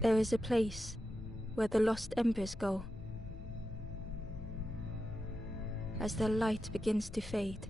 There is a place where the lost embers go. As their light begins to fade,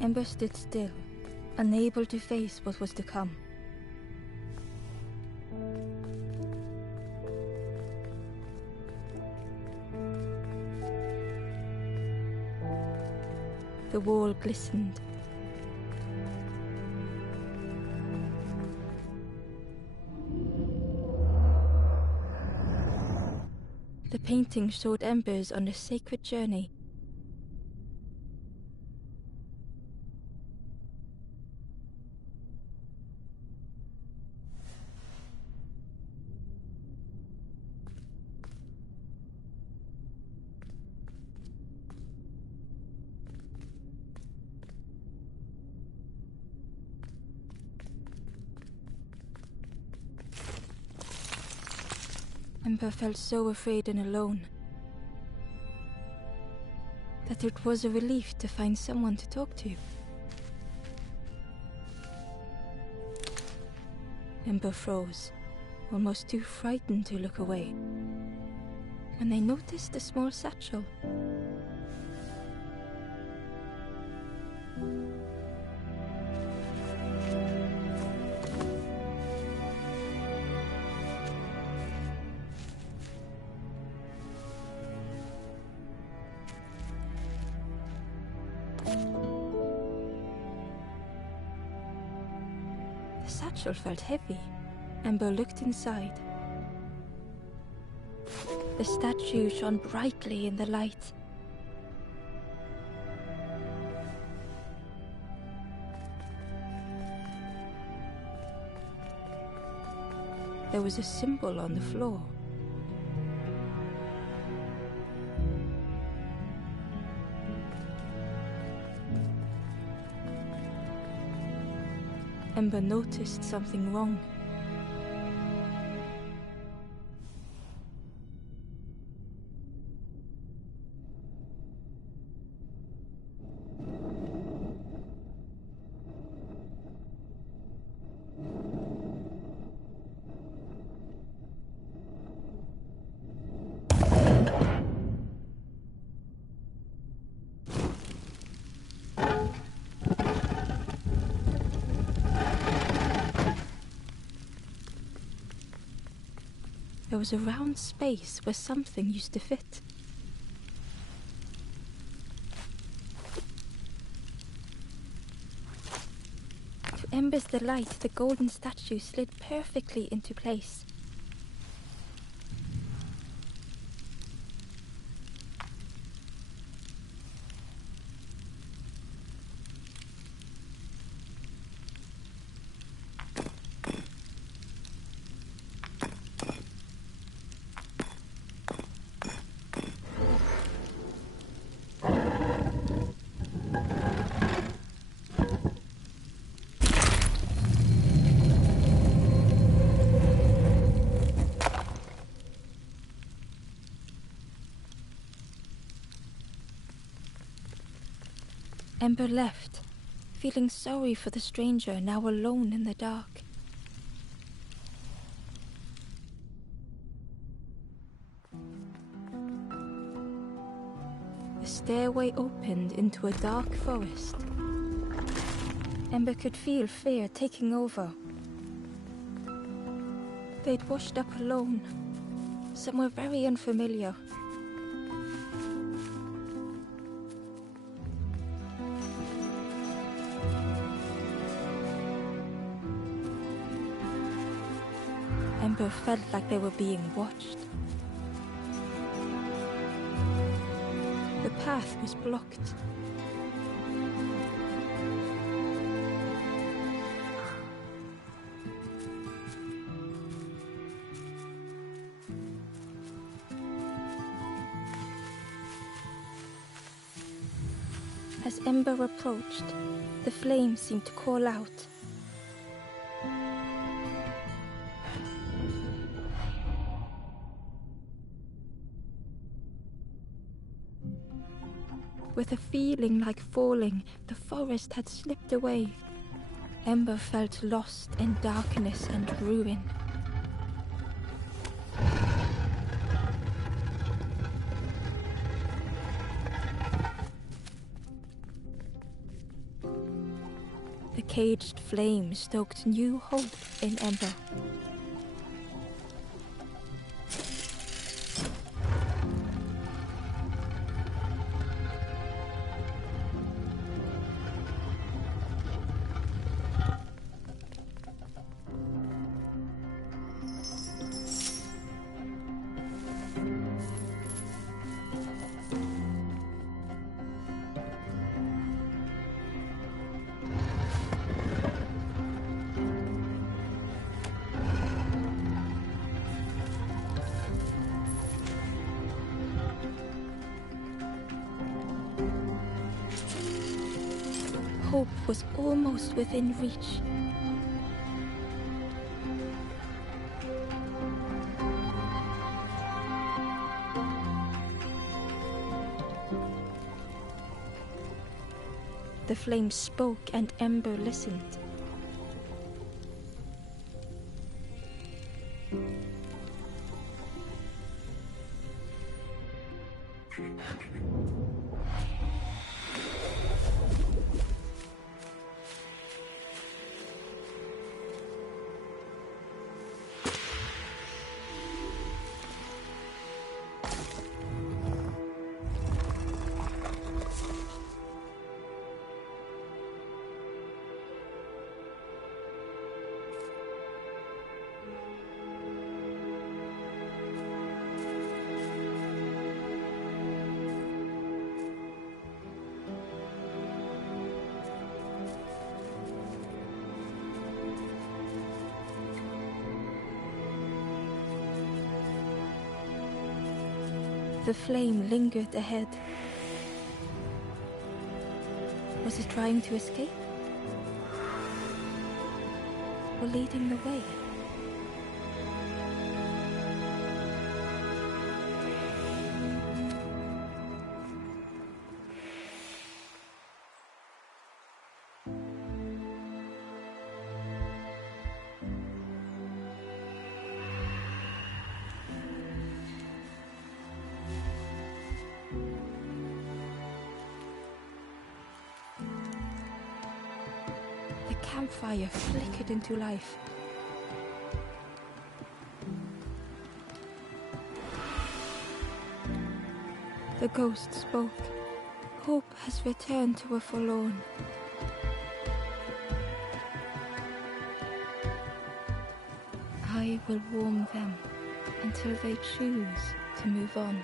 Ember stood still, unable to face what was to come. The wall glistened. The painting showed embers on a sacred journey. Ember felt so afraid and alone that it was a relief to find someone to talk to. Ember froze, almost too frightened to look away, when they noticed a small satchel. The satchel felt heavy. Ember looked inside. The statue shone brightly in the light. There was a symbol on the floor. Ember noticed something wrong. There was a round space where something used to fit. To Ember's delight, the golden statue slid perfectly into place. Ember left, feeling sorry for the stranger now alone in the dark. The stairway opened into a dark forest. Ember could feel fear taking over. They'd washed up alone, somewhere very unfamiliar. Ember felt like they were being watched. The path was blocked. As Ember approached, the flame seemed to call out. With a feeling like falling, the forest had slipped away. Ember felt lost in darkness and ruin. The caged flame stoked new hope in Ember. Hope was almost within reach. The flame spoke and Ember listened. The flame lingered ahead. Was it trying to escape? Or leading the way? The campfire flickered into life. The ghost spoke. Hope has returned to a forlorn. I will warm them until they choose to move on.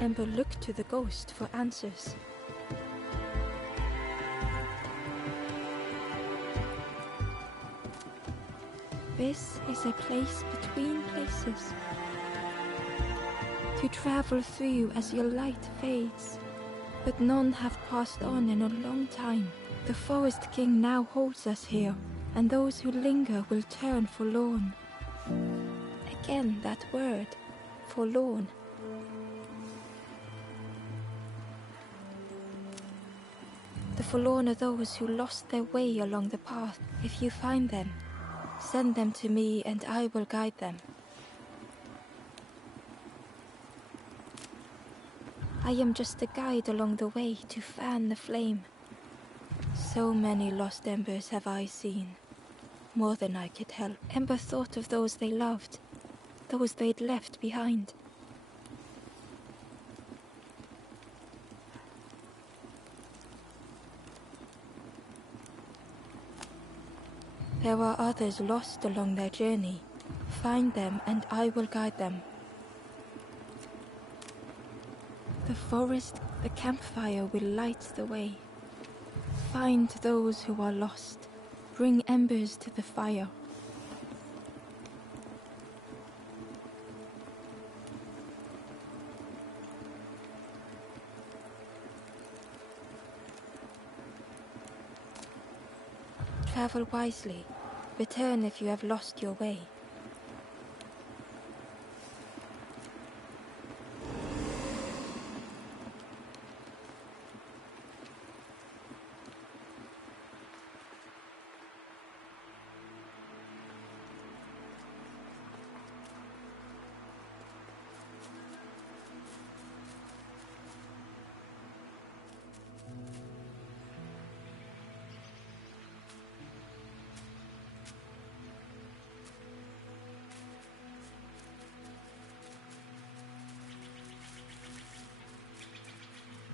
Ember looked to the ghost for answers. This is a place between places, to travel through as your light fades, but none have passed on in a long time. The Forest King now holds us here, and those who linger will turn forlorn. Again that word, forlorn. The forlorn are those who lost their way along the path. If you find them, send them to me and I will guide them. I am just a guide along the way to fan the flame. So many lost embers have I seen, more than I could help. Ember thought of those they loved, those they'd left behind. There are others lost along their journey. Find them and I will guide them. The forest, the campfire will light the way. Find those who are lost. Bring embers to the fire. Travel wisely. Return if you have lost your way.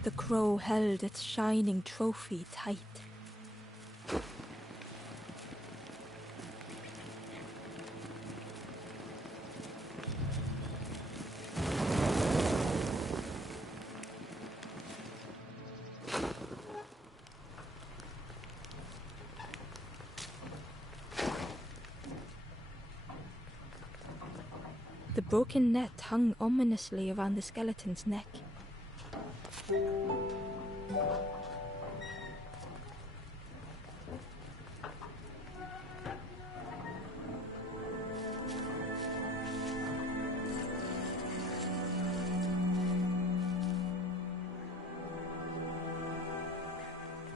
The crow held its shining trophy tight. The broken net hung ominously around the skeleton's neck. The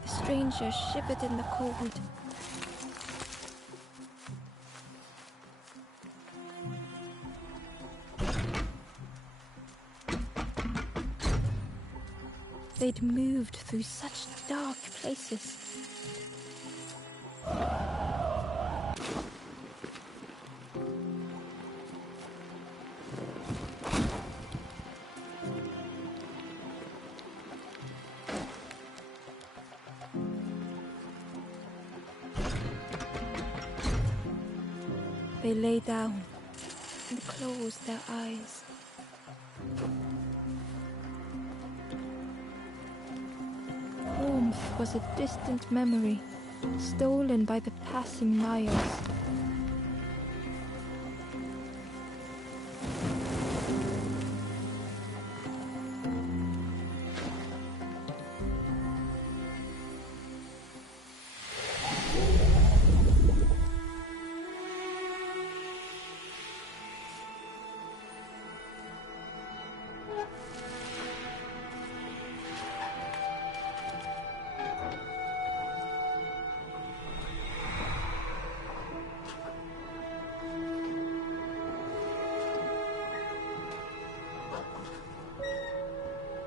stranger shivered in the cold. They'd moved through such dark places. They lay down and closed their eyes. Warmth was a distant memory, stolen by the passing miles.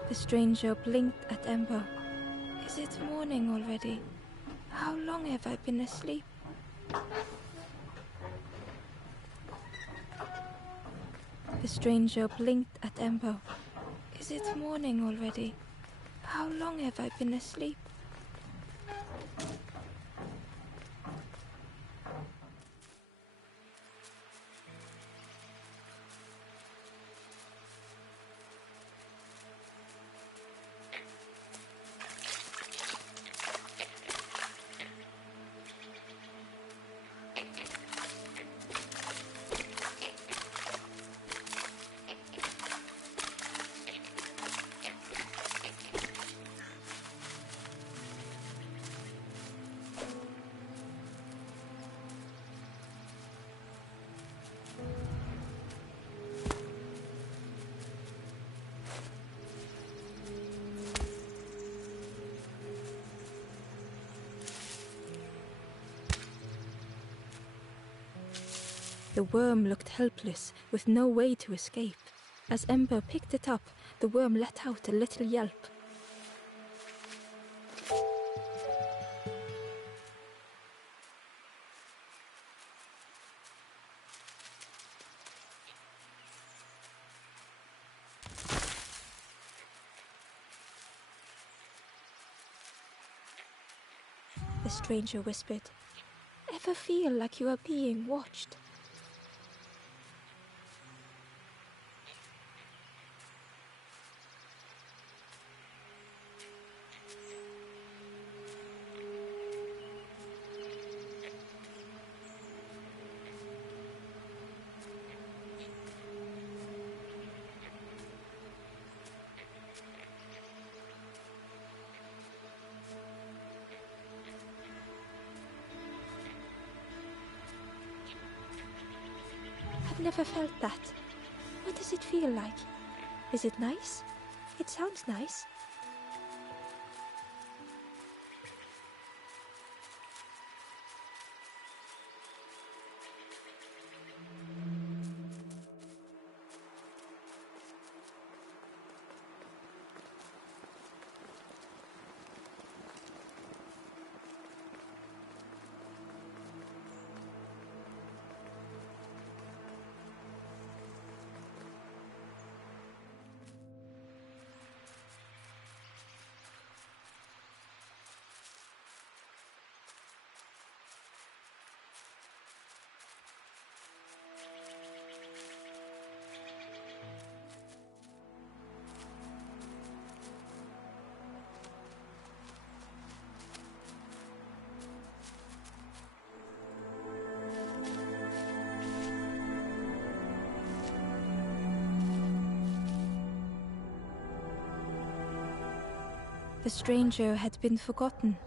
The stranger blinked at Ember. Is it morning already? How long have I been asleep? The stranger blinked at Ember. Is it morning already? How long have I been asleep? The worm looked helpless, with no way to escape. As Ember picked it up, the worm let out a little yelp. The stranger whispered, "Ever feel like you are being watched?" never felt that. What does it feel like? Is it nice? It sounds nice. The stranger had been forgotten.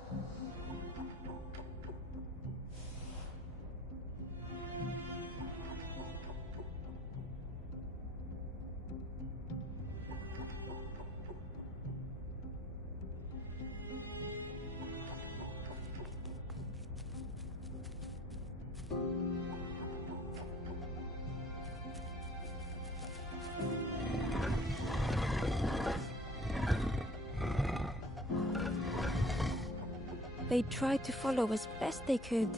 They tried to follow as best they could.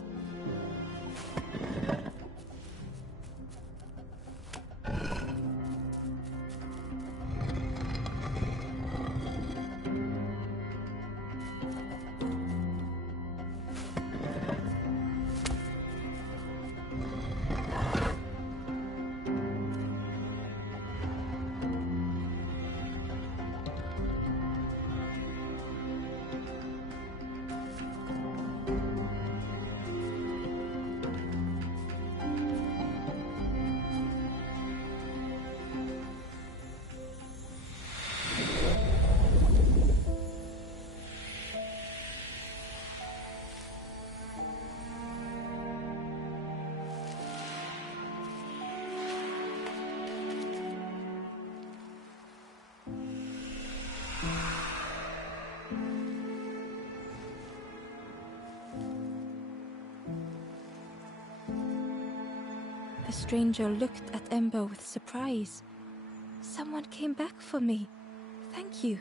The stranger looked at Ember with surprise. Someone came back for me. Thank you.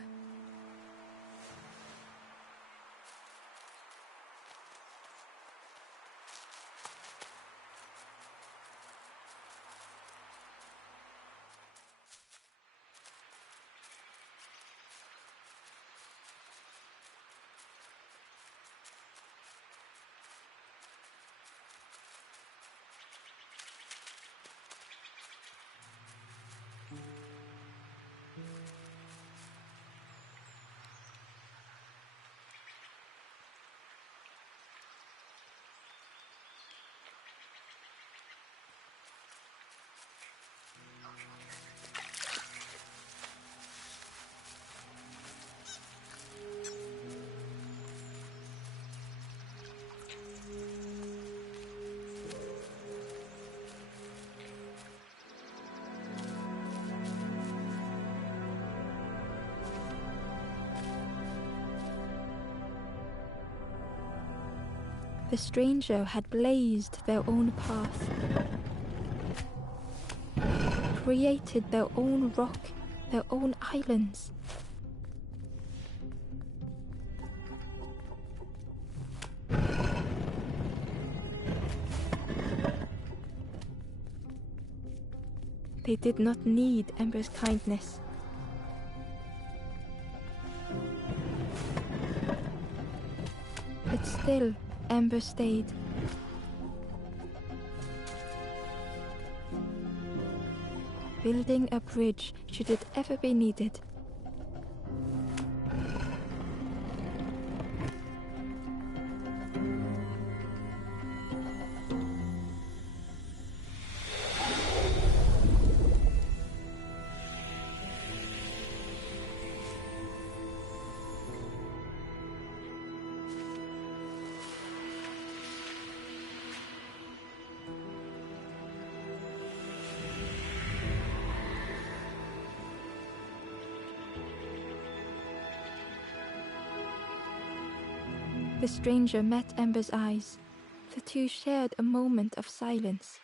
The stranger had blazed their own path, created their own rock, their own islands. They did not need Ember's kindness. But still, Ember stayed. Building a bridge should it ever be needed. The stranger met Ember's eyes. The two shared a moment of silence.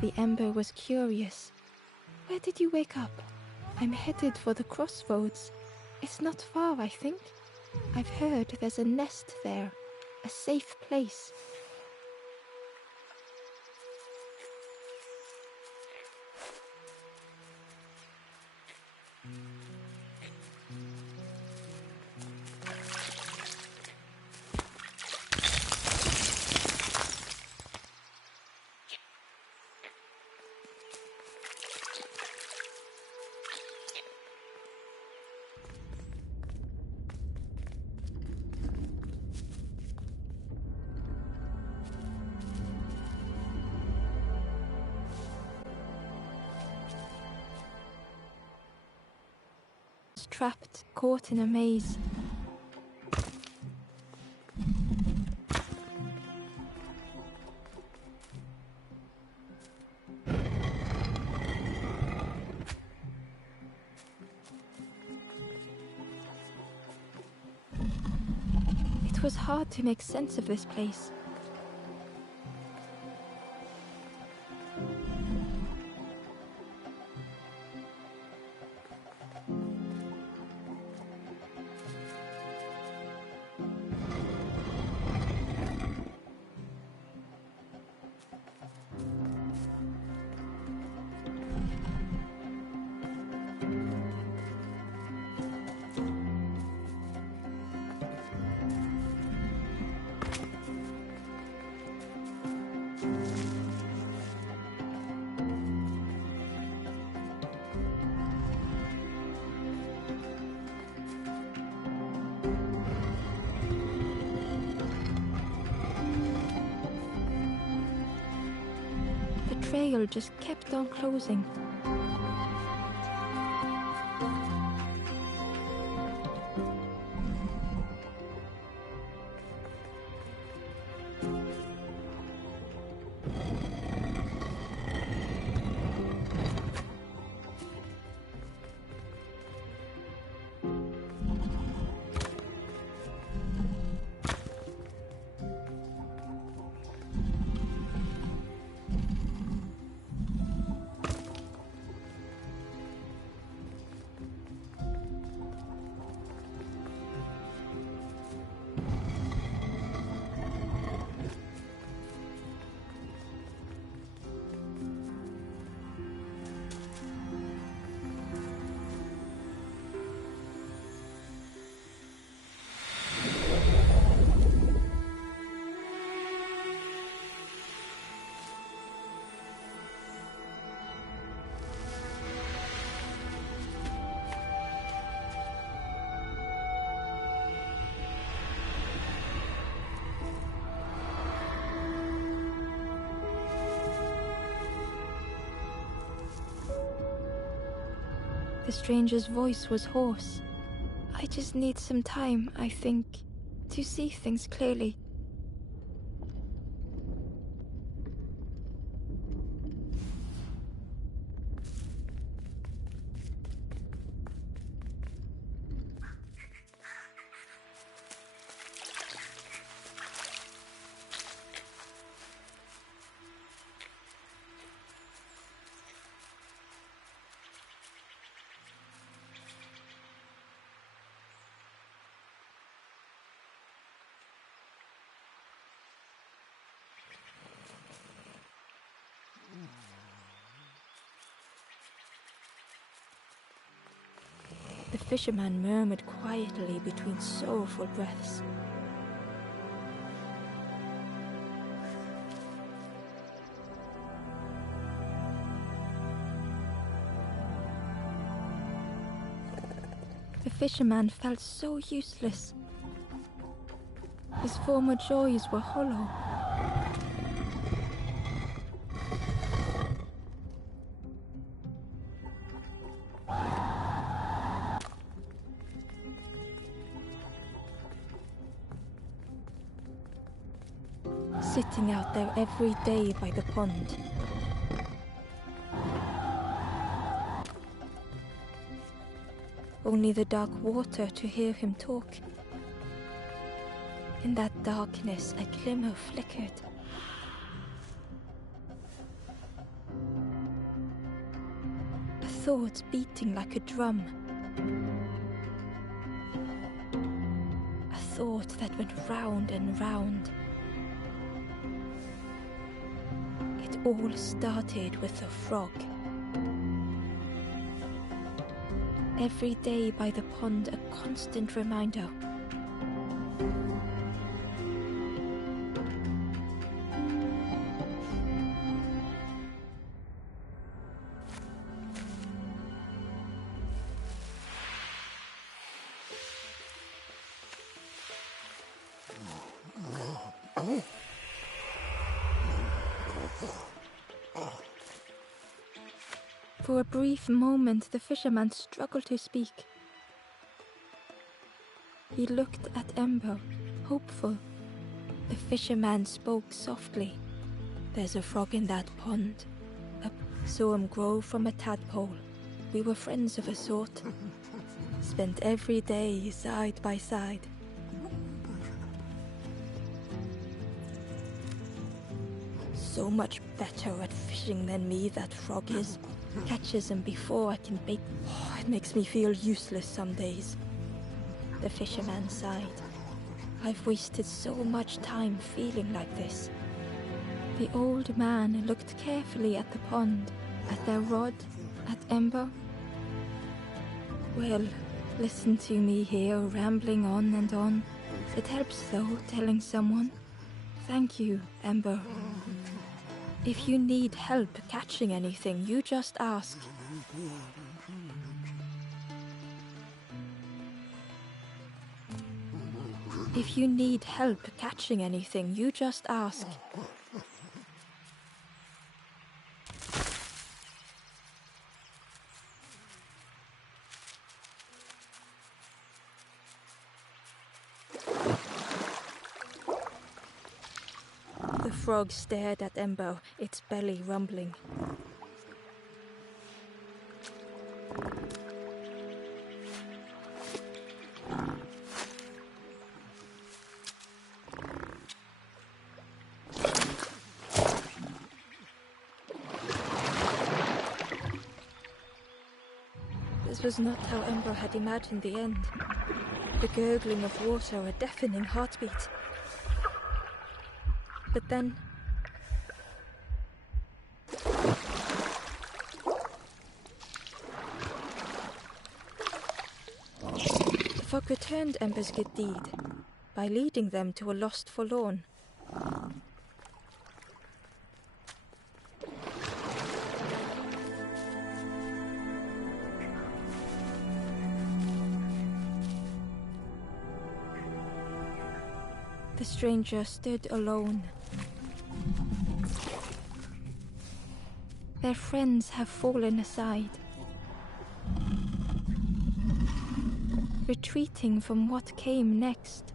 The Ember was curious. "Where did you wake up?" "I'm headed for the crossroads. It's not far, I think. I've heard there's a nest there, a safe place." Trapped, caught in a maze. It was hard to make sense of this place. The trail just kept on closing. The stranger's voice was hoarse. "I just need some time, I think, to see things clearly." The fisherman murmured quietly between sorrowful breaths. The fisherman felt so useless. His former joys were hollow. sitting out there every day by the pond. Only the dark water to hear him talk. In that darkness, a glimmer flickered. A thought beating like a drum. A thought that went round and round. It all started with a frog. Every day by the pond, a constant reminder. For a brief moment, the fisherman struggled to speak. He looked at Ember, hopeful. The fisherman spoke softly. "There's a frog in that pond. I saw him grow from a tadpole. We were friends of a sort. Spent every day side by side. So much better at fishing than me, that frog is. Catches him before I can bait. Oh, it makes me feel useless some days." The fisherman sighed. "I've wasted so much time feeling like this." The old man looked carefully at the pond, at their rod, at Ember. "Well, listen to me here, rambling on and on. It helps, though, telling someone. Thank you, Ember. If you need help catching anything, you just ask." If you need help catching anything, you just ask. The frog stared at Ember, its belly rumbling. This was not how Ember had imagined the end. The gurgling of water, a deafening heartbeat. But then... the frog returned Ember's good deed by leading them to a lost forlorn. The stranger stood alone. Their friends have fallen aside, retreating from what came next.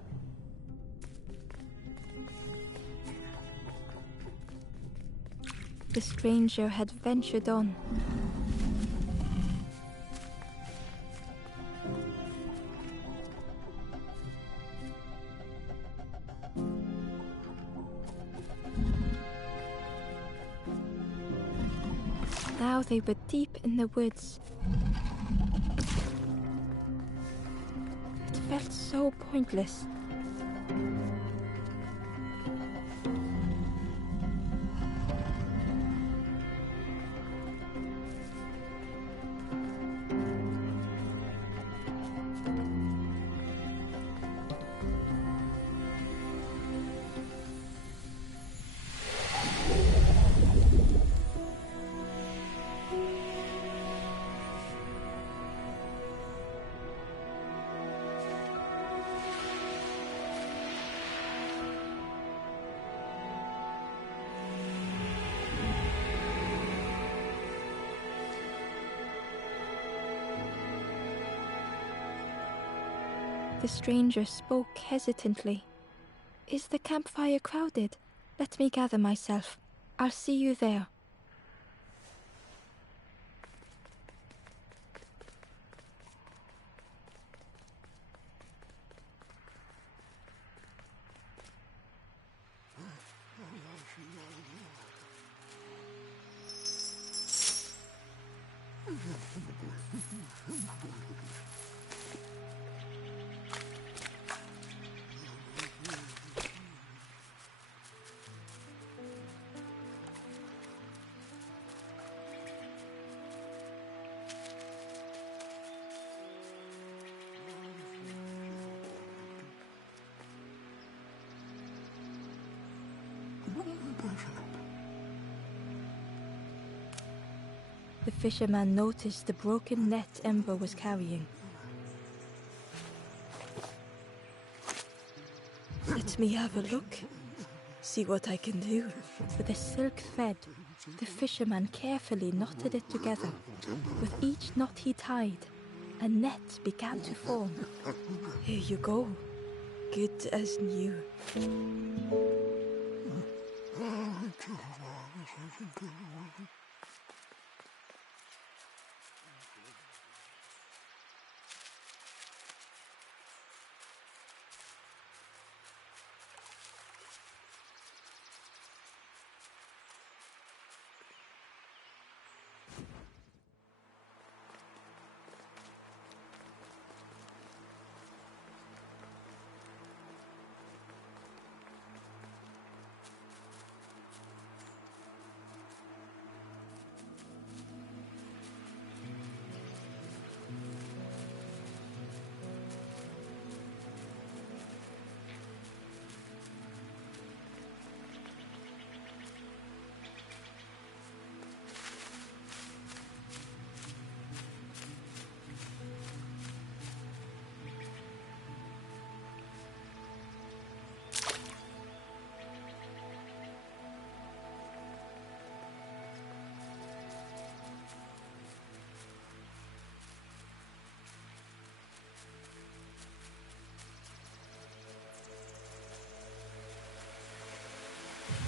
The stranger had ventured on. Now they were deep in the woods. It felt so pointless. The stranger spoke hesitantly. "Is the campfire crowded? Let me gather myself. I'll see you there. The fisherman noticed the broken net Ember was carrying. Let me have a look. See what I can do. With a silk thread, the fisherman carefully knotted it together. With each knot he tied, a net began to form. Here you go. Good as new.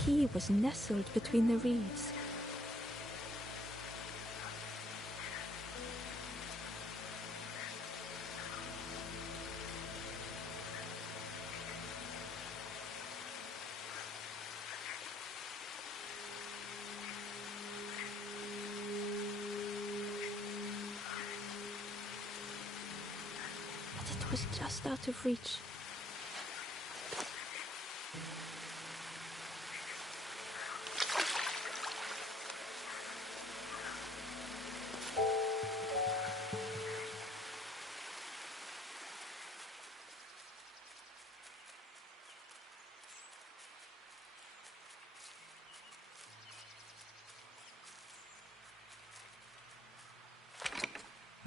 The key was nestled between the reeds. But it was just out of reach.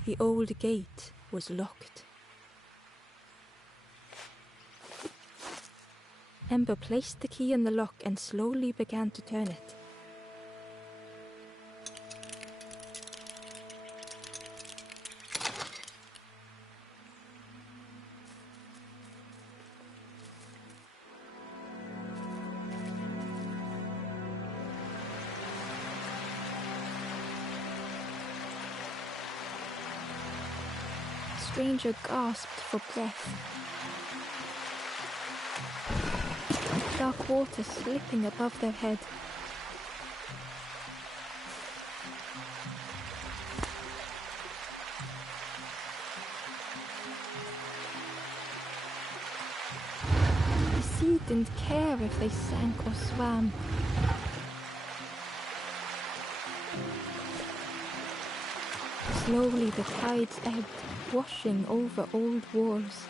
The old gate was locked. Ember placed the key in the lock and slowly began to turn it. The stranger gasped for breath. Dark water slipping above their head. The sea didn't care if they sank or swam. Slowly the tides ebbed, washing over old walls.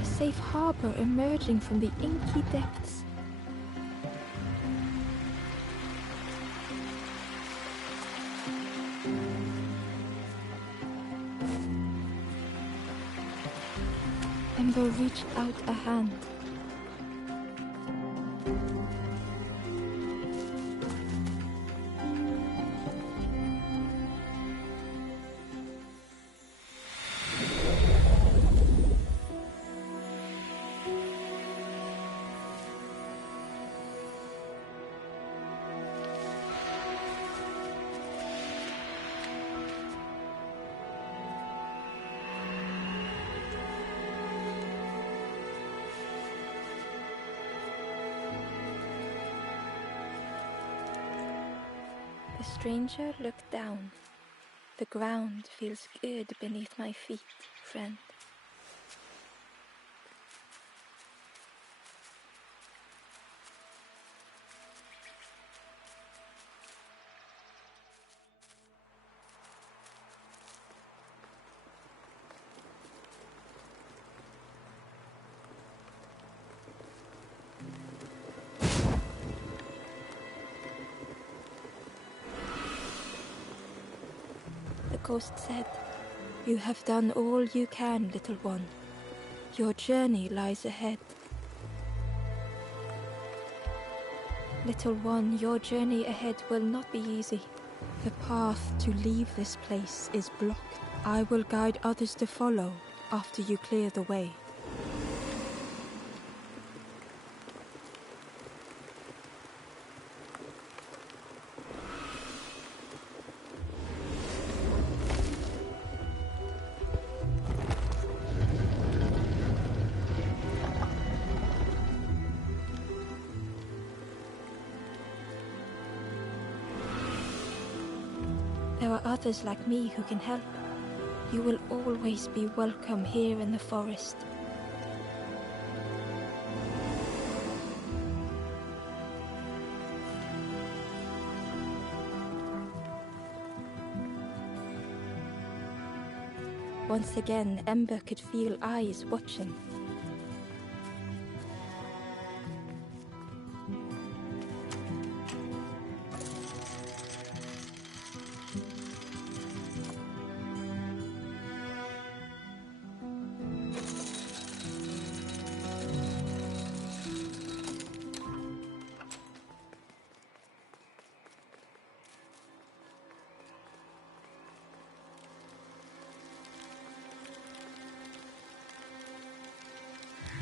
A safe harbor emerging from the inky depths. Ember reached out a hand. stranger, look down. The ground feels good beneath my feet, friend. The ghost said, "You have done all you can, little one. Your journey lies ahead." Little one, your journey ahead will not be easy. The path to leave this place is blocked. I will guide others to follow after you clear the way. There are others like me who can help. You will always be welcome here in the forest. Once again, Ember could feel eyes watching.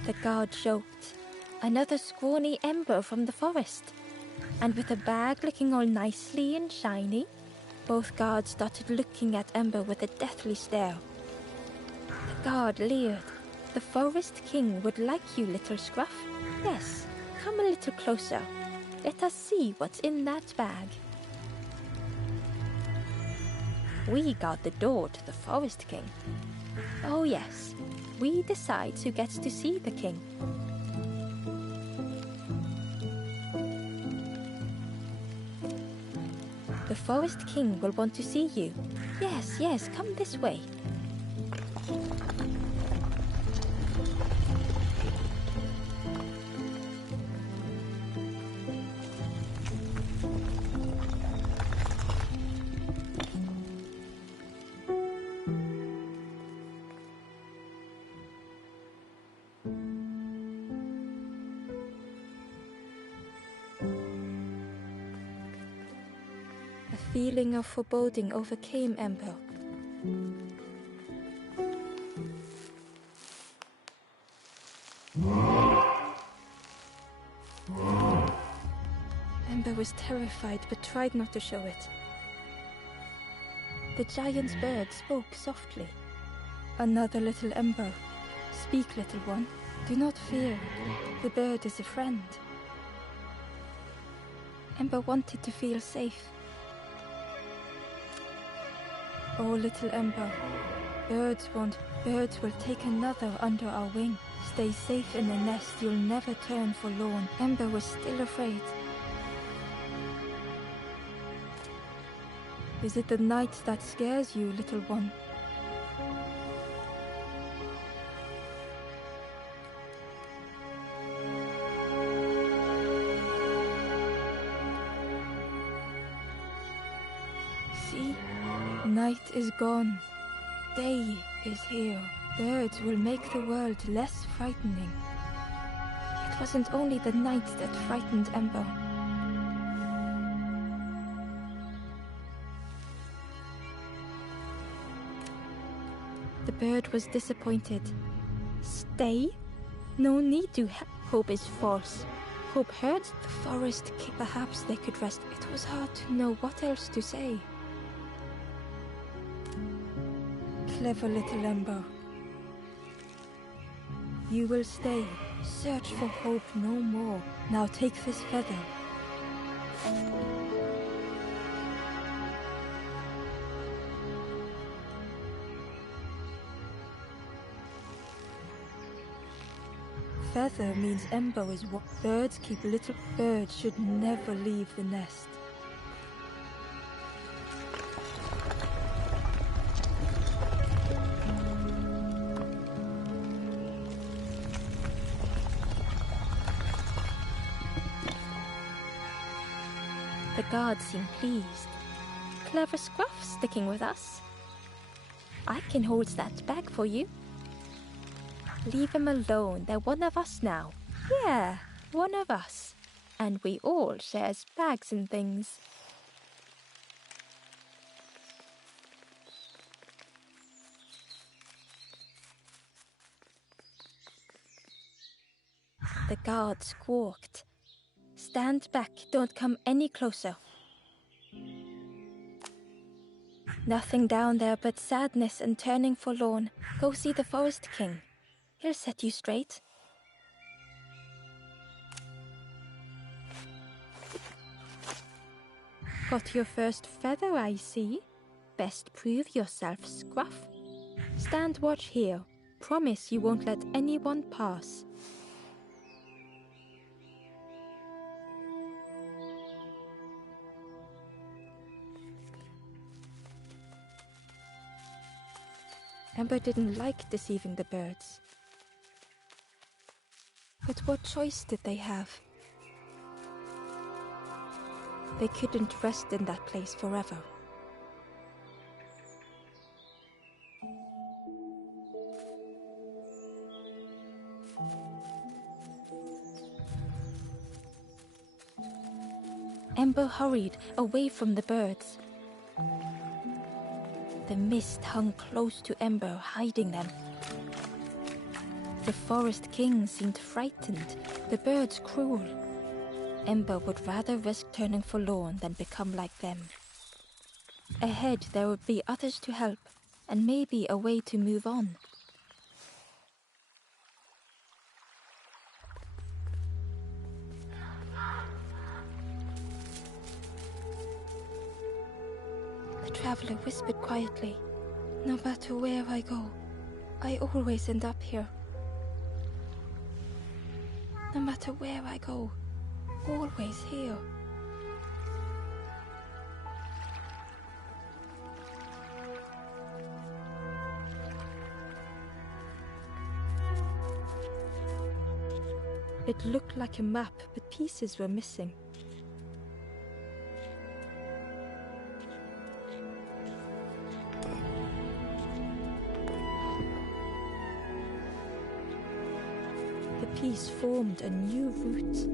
The guard joked. Another scrawny Ember from the forest. And with a bag looking all nicely and shiny, both guards started looking at Ember with a deathly stare. The guard leered. "The Forest King would like you, little scruff. Yes, come a little closer. Let us see what's in that bag." We guard the door to the Forest King. Oh yes, we decide who gets to see the king. The Forest King will want to see you. Yes, yes, come this way. A feeling of foreboding overcame Ember. Ember was terrified but tried not to show it. The giant's bird spoke softly. "Another little Ember. Speak, little one. Do not fear. The bird is a friend." Ember wanted to feel safe. "Oh, little Ember, birds won't. Birds will take another under our wing. Stay safe in the nest. You'll never turn forlorn." Ember was still afraid. "Is it the night that scares you, little one?" "See? Night is gone. Day is here. Birds will make the world less frightening." It wasn't only the night that frightened Ember. The bird was disappointed. "Stay? No need to. Hope is false. Hope hurts the forest. Perhaps they could rest." It was hard to know what else to say. Clever little Ember. You will stay. Search for hope no more. Now take this feather. Feather means Ember is what birds keep little. Birds should never leave the nest. The guards seem pleased. Clever Scruff sticking with us. I can hold that bag for you. Leave him alone, they're one of us now. Yeah, one of us. And we all shares bags and things. The guard squawked. Stand back, don't come any closer. Nothing down there but sadness and turning forlorn. Go see the Forest King. He'll set you straight. Got your first feather, I see. Best prove yourself, Scruff. Stand watch here. Promise you won't let anyone pass. Ember didn't like deceiving the birds. But what choice did they have? They couldn't rest in that place forever. Ember hurried away from the birds. The mist hung close to Ember, hiding them. The Forest King seemed frightened, the birds cruel. Ember would rather risk turning forlorn than become like them. Ahead there would be others to help, and maybe a way to move on. The traveler whispered quietly, "No matter where I go, I always end up here. No matter where I go, always here." It looked like a map, but pieces were missing. The piece formed a new route.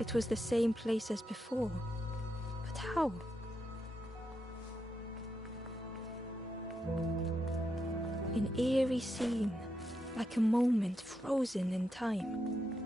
It was the same place as before, but how? An eerie scene, like a moment frozen in time.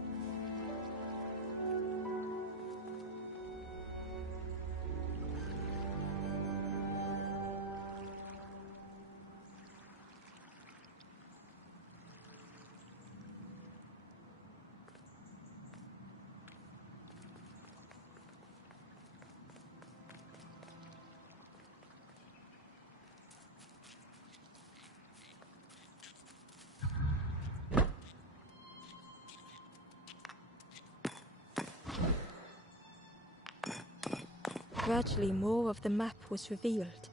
Gradually, more of the map was revealed.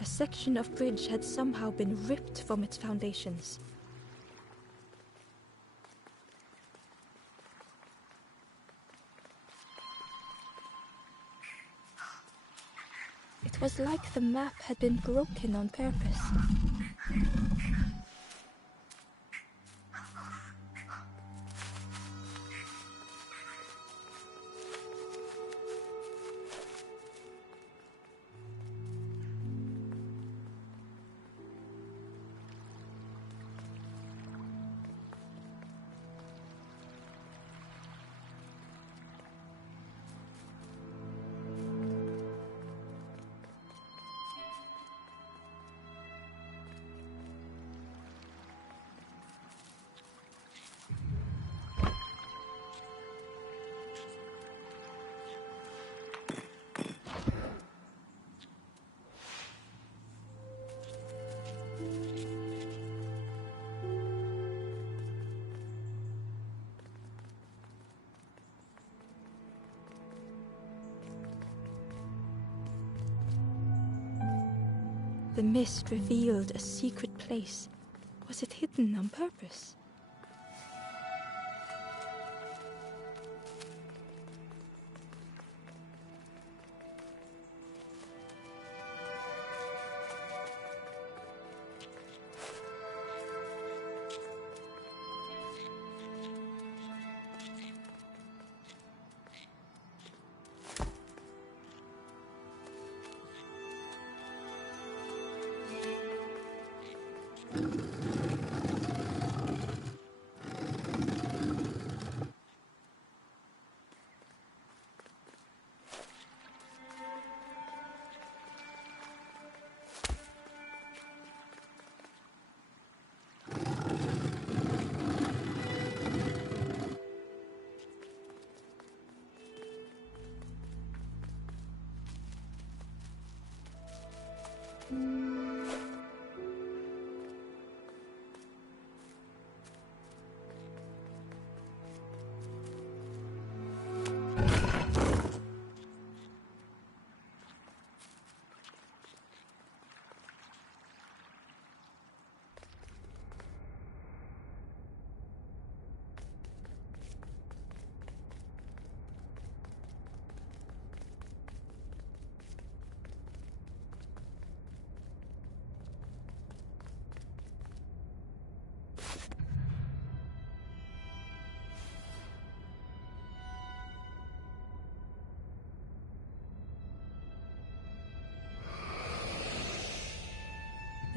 A section of bridge had somehow been ripped from its foundations. It was like the map had been broken on purpose. The mist revealed a secret place. Was it hidden on purpose?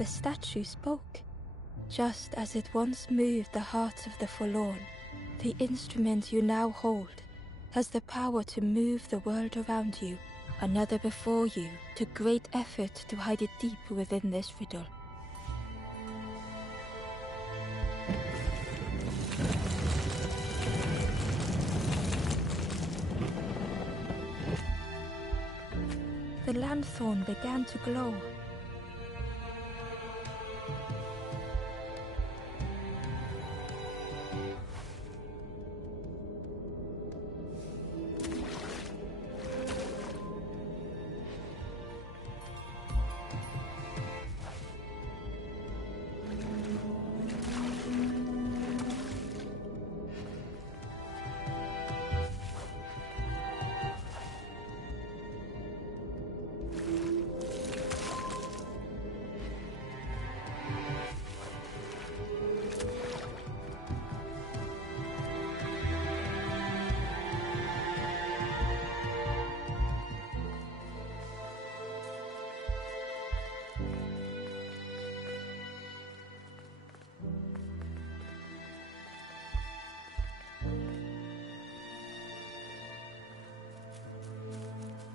The statue spoke. Just as it once moved the hearts of the forlorn, the instrument you now hold has the power to move the world around you, another before you, to great effort to hide it deep within this riddle. The lanthorn began to glow.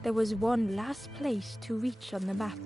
There was one last place to reach on the map.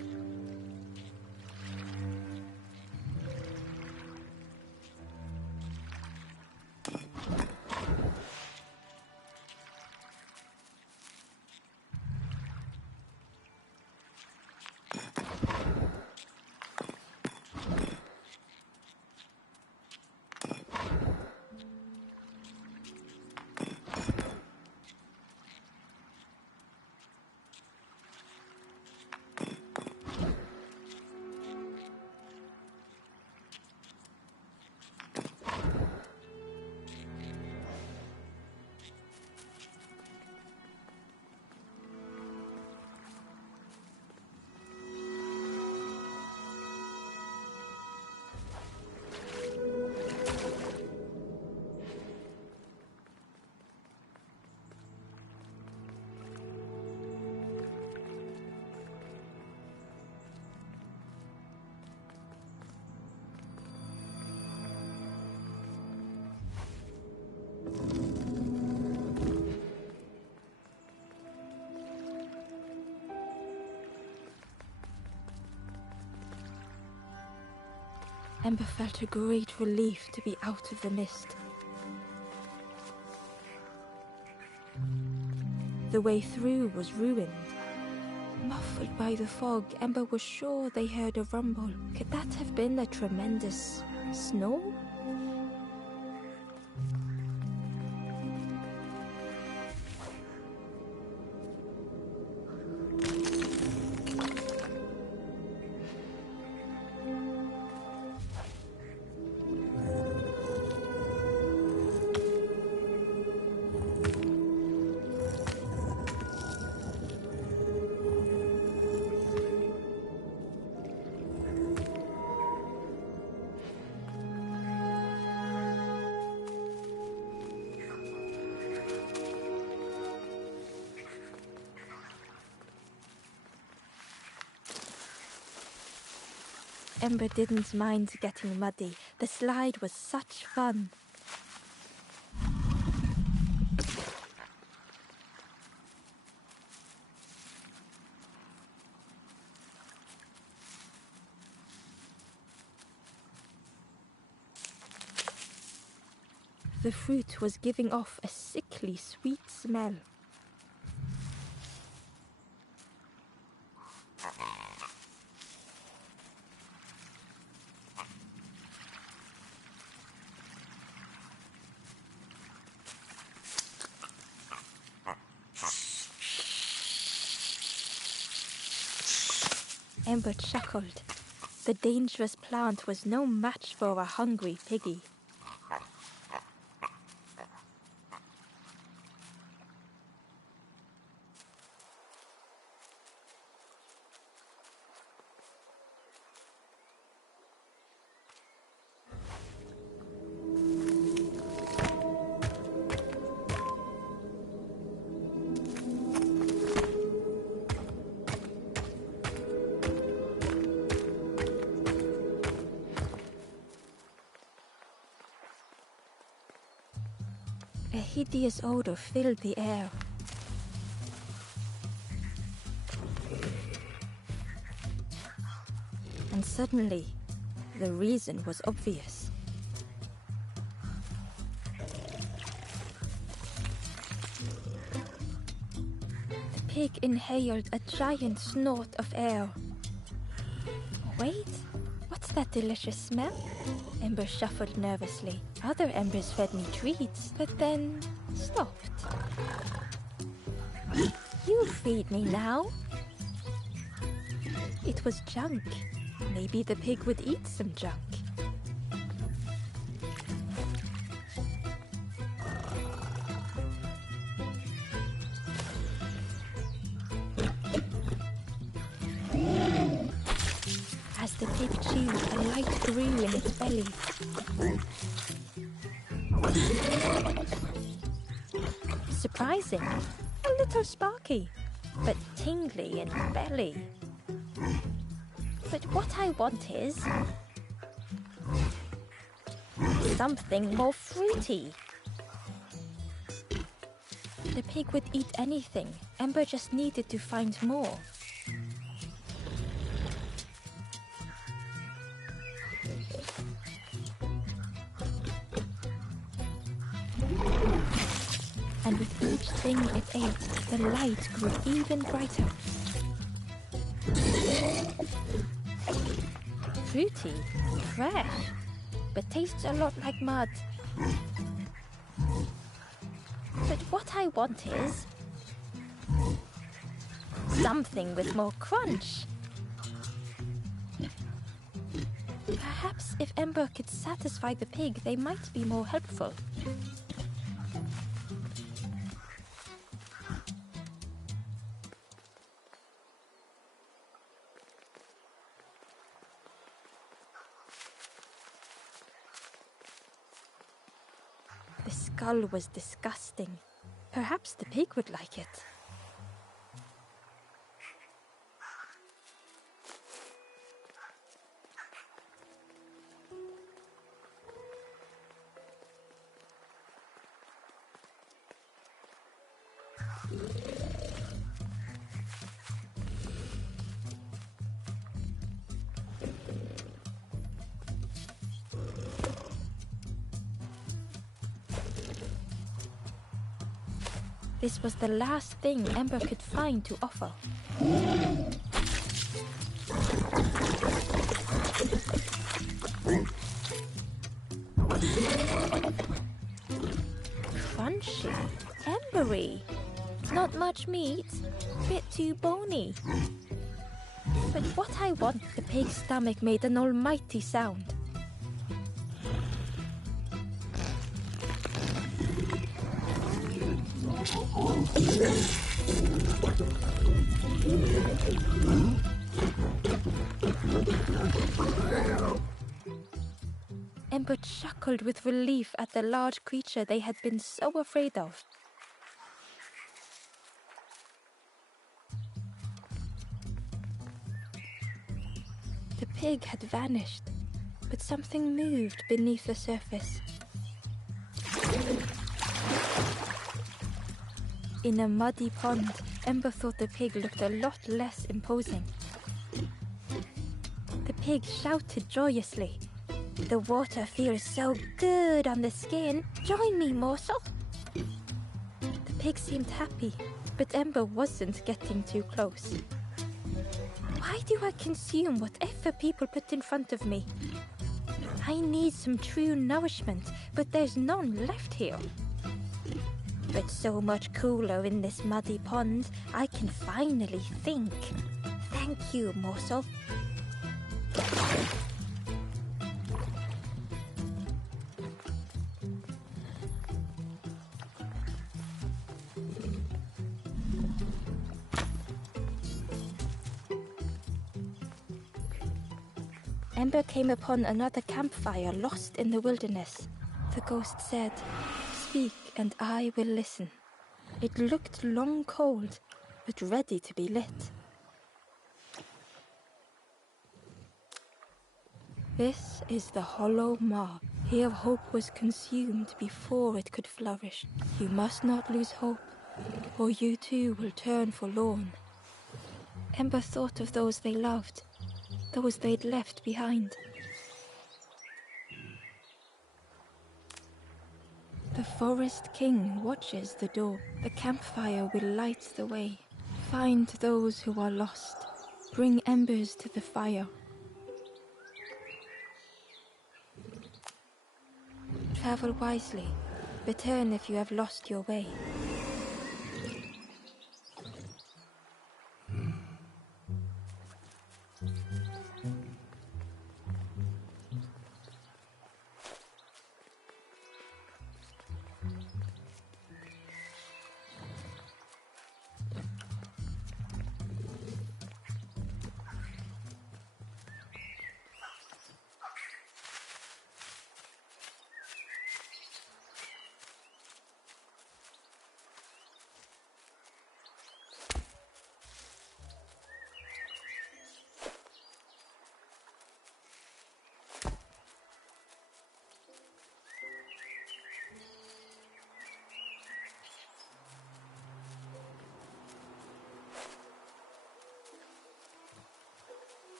Ember felt a great relief to be out of the mist. The way through was ruined. Muffled by the fog, Ember was sure they heard a rumble. Could that have been a tremendous snow? Ember didn't mind getting muddy. The slide was such fun. The fruit was giving off a sickly sweet smell. Ember chuckled. The dangerous plant was no match for a hungry piggy. A hideous odor filled the air. And suddenly, the reason was obvious. The pig inhaled a giant snort of air. Wait, what's that delicious smell? Ember shuffled nervously. Other embers fed me treats, but then stopped. You feed me now. It was junk. Maybe the pig would eat some junk. As the pig chewed, a light grew in its belly. Surprising, a little sparky, but tingly in belly. But what I want is something more fruity. The pig would eat anything. Ember just needed to find more. And with each thing it ate, the light grew even brighter. Fruity, fresh, but tastes a lot like mud. But what I want is something with more crunch. Perhaps if Ember could satisfy the pig, they might be more helpful. The skull was disgusting. Perhaps the pig would like it. This was the last thing Ember could find to offer. Crunchy, embery, not much meat, bit too bony. But what I want, the pig's stomach made an almighty sound. Ember chuckled with relief at the large creature they had been so afraid of. The pig had vanished, but something moved beneath the surface. In a muddy pond, Ember thought the pig looked a lot less imposing. The pig shouted joyously. "The water feels so good on the skin. Join me, morsel." The pig seemed happy, but Ember wasn't getting too close. Why do I consume whatever people put in front of me? I need some true nourishment, but there's none left here. But so much cooler in this muddy pond, I can finally think. Thank you, morsel. Ember came upon another campfire lost in the wilderness. The ghost said, "Speak and I will listen." It looked long cold, but ready to be lit. This is the hollow maw. Here hope was consumed before it could flourish. You must not lose hope, or you too will turn forlorn. Ember thought of those they loved, those they'd left behind. The Forest King watches the door. The campfire will light the way. Find those who are lost. Bring embers to the fire. Travel wisely. Return if you have lost your way.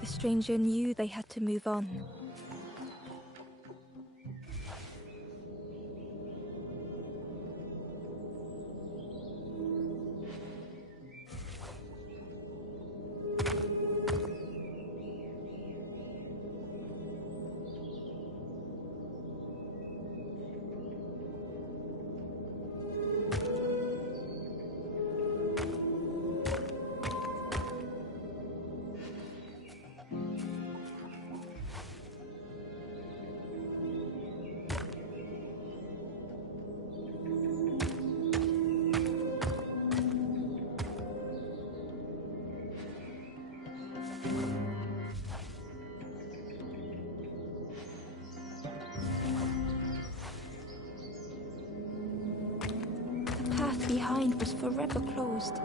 The stranger knew they had to move on. Behind was forever closed.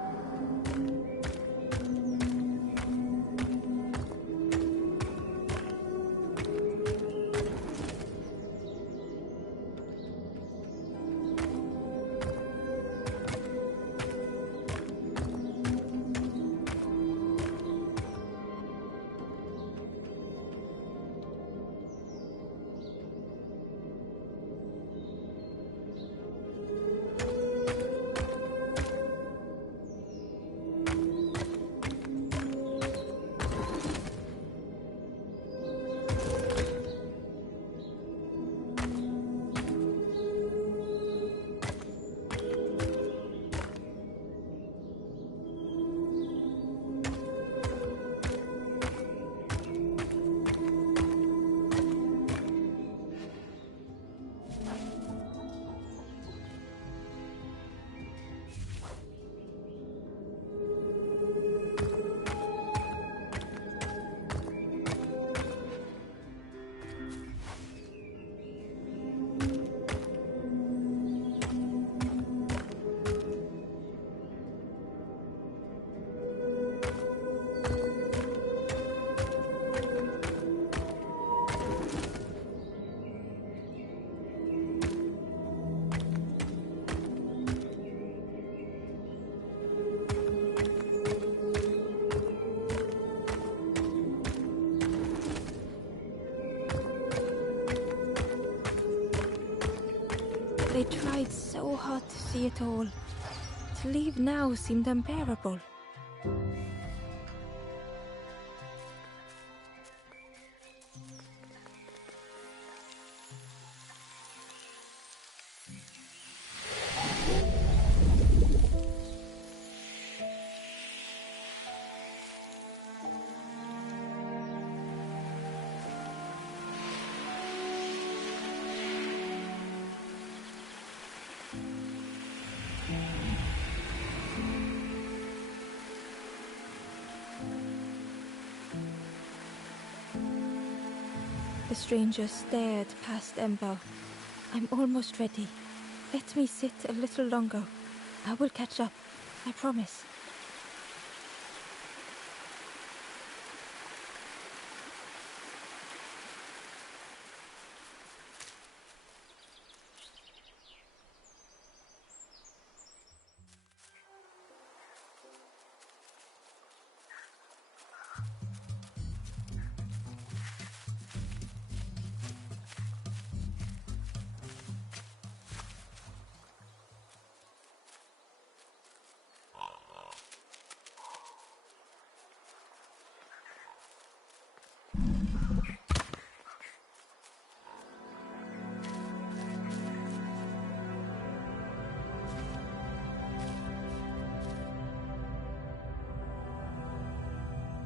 I tried so hard to see it all. To leave now seemed unbearable. The stranger stared past Ember. I'm almost ready. Let me sit a little longer. I will catch up. I promise.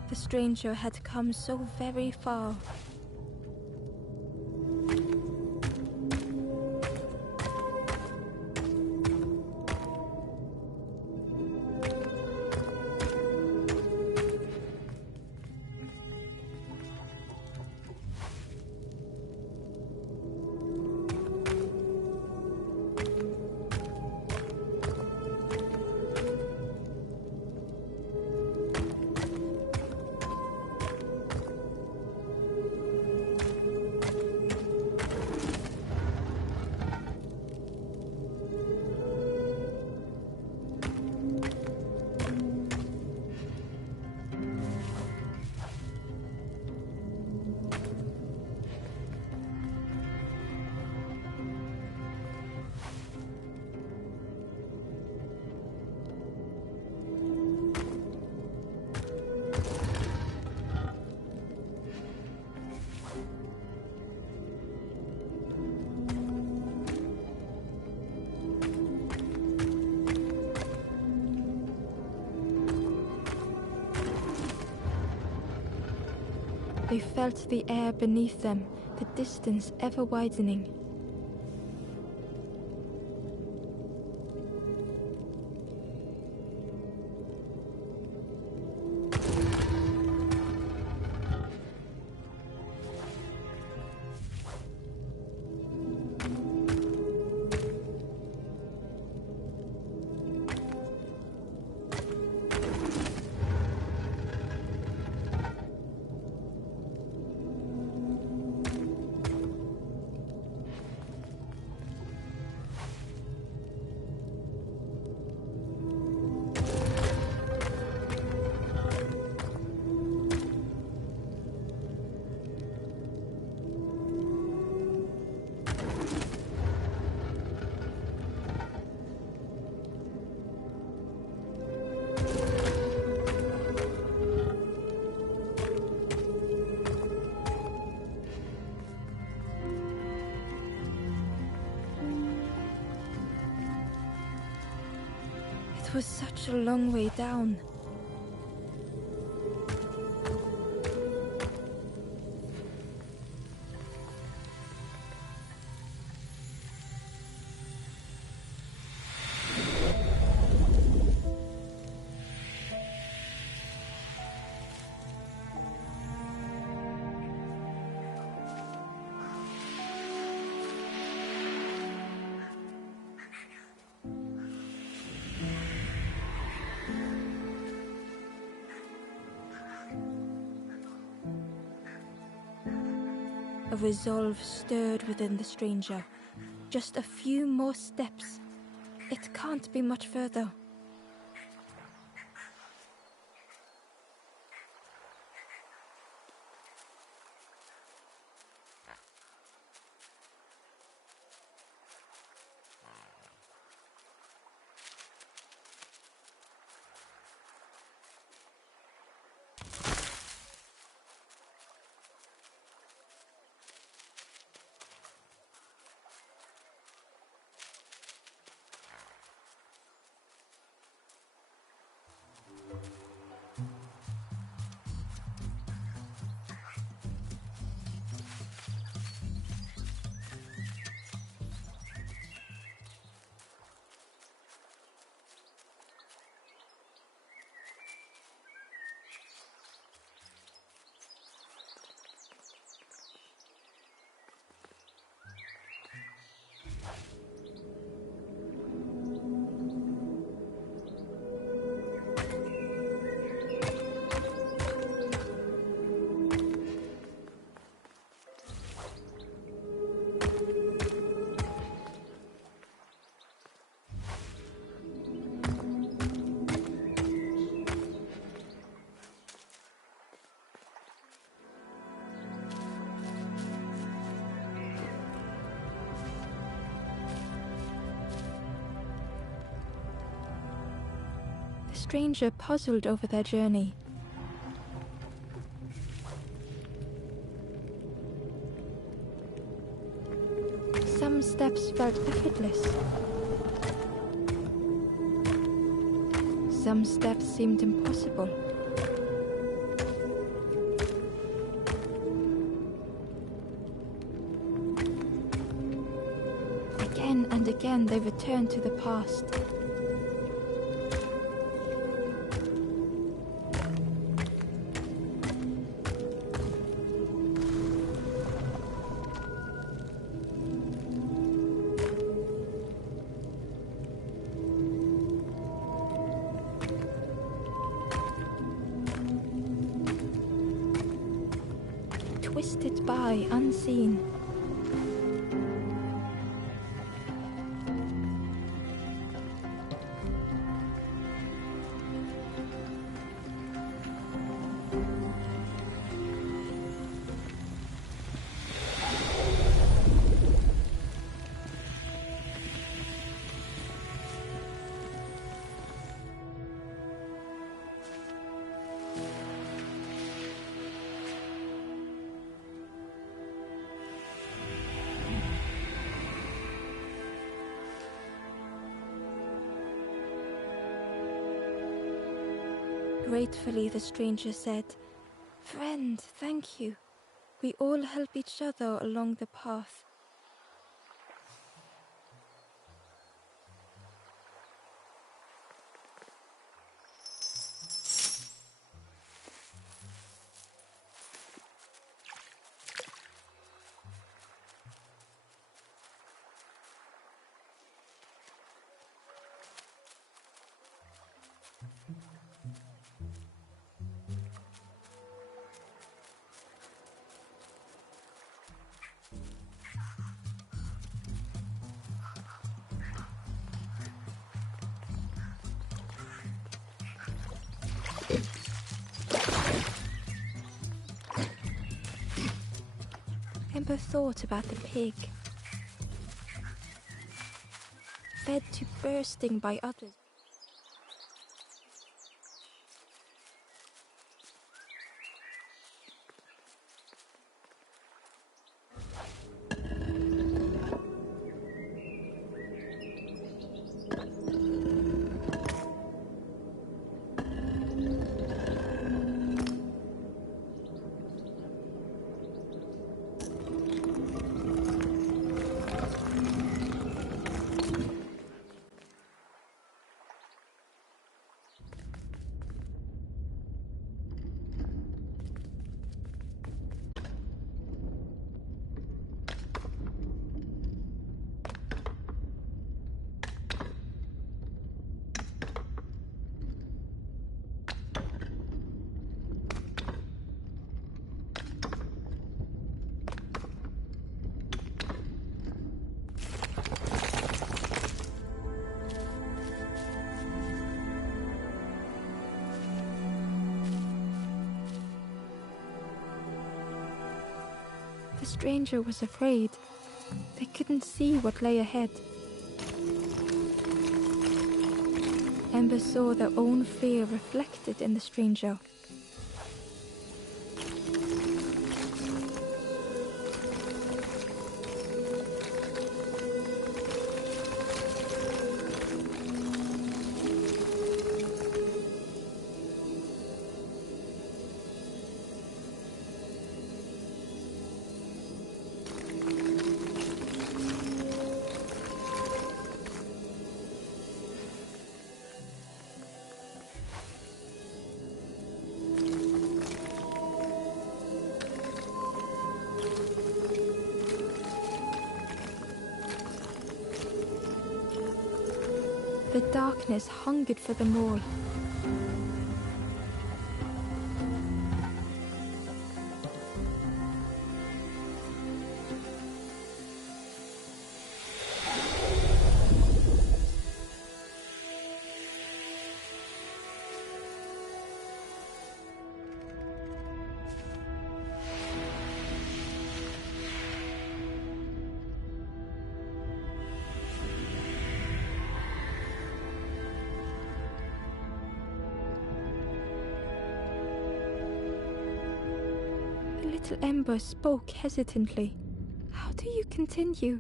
The stranger had come so very far. They felt the air beneath them, the distance ever widening. It was such a long way down. A resolve stirred within the stranger. Just a few more steps. It can't be much further. stranger puzzled over their journey. Some steps felt effortless. Some steps seemed impossible. Again and again they returned to the past. Twisted by unseen. Gratefully, the stranger said, "Friend, thank you. We all help each other along the path." Ember thought about the pig, fed to bursting by others. The stranger was afraid. They couldn't see what lay ahead. Ember saw their own fear reflected in the stranger. The darkness hungered for them all. Little Ember spoke hesitantly. How do you continue,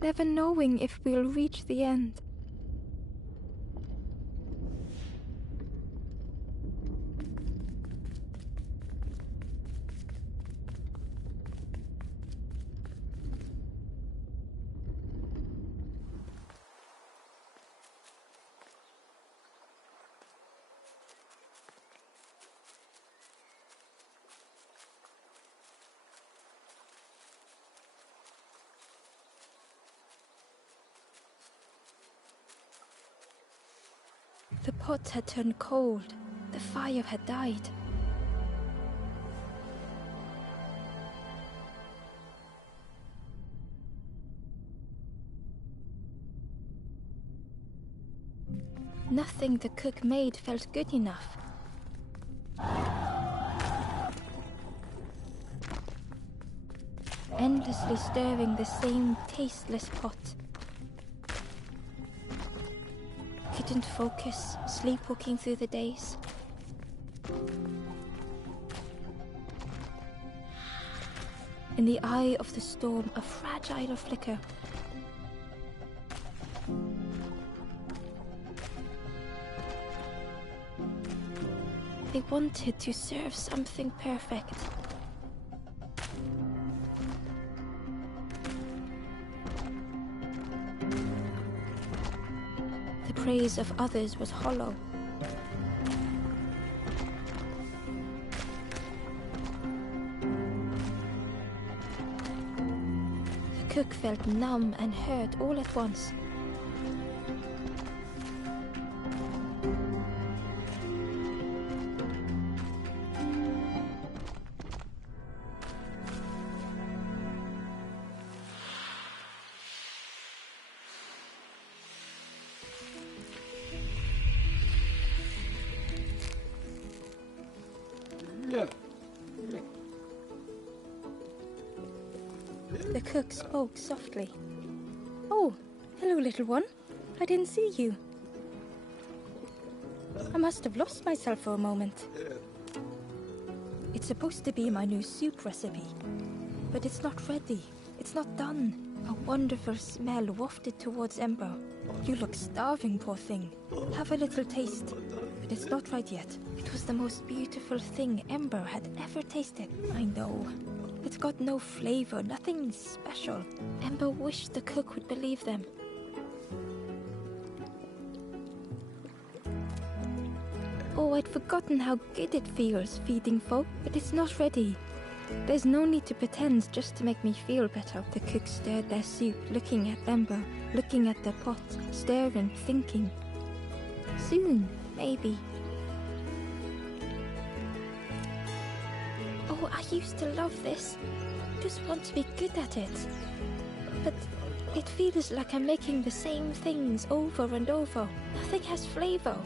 never knowing if we'll reach the end? The pot had turned cold. The fire had died. Nothing the cook made felt good enough. Endlessly stirring the same tasteless pot. Couldn't focus, sleepwalking through the days. In the eye of the storm, a fragile flicker. They wanted to serve something perfect. The praise of others was hollow. The cook felt numb and hurt all at once. The cook spoke softly. "Oh, hello, little one. I didn't see you. I must have lost myself for a moment. It's supposed to be my new soup recipe, but it's not ready. It's not done." A wonderful smell wafted towards Ember. "You look starving, poor thing. Have a little taste." But it's not right yet. It was the most beautiful thing Ember had ever tasted. I know. It's got no flavor, nothing special. Ember wished the cook would believe them. Oh, I'd forgotten how good it feels feeding folk, but it's not ready. There's no need to pretend just to make me feel better. The cook stirred their soup, looking at Ember, looking at the pot, stirring, thinking. Soon, maybe. Oh, I used to love this. Just want to be good at it. But it feels like I'm making the same things over and over. Nothing has flavor.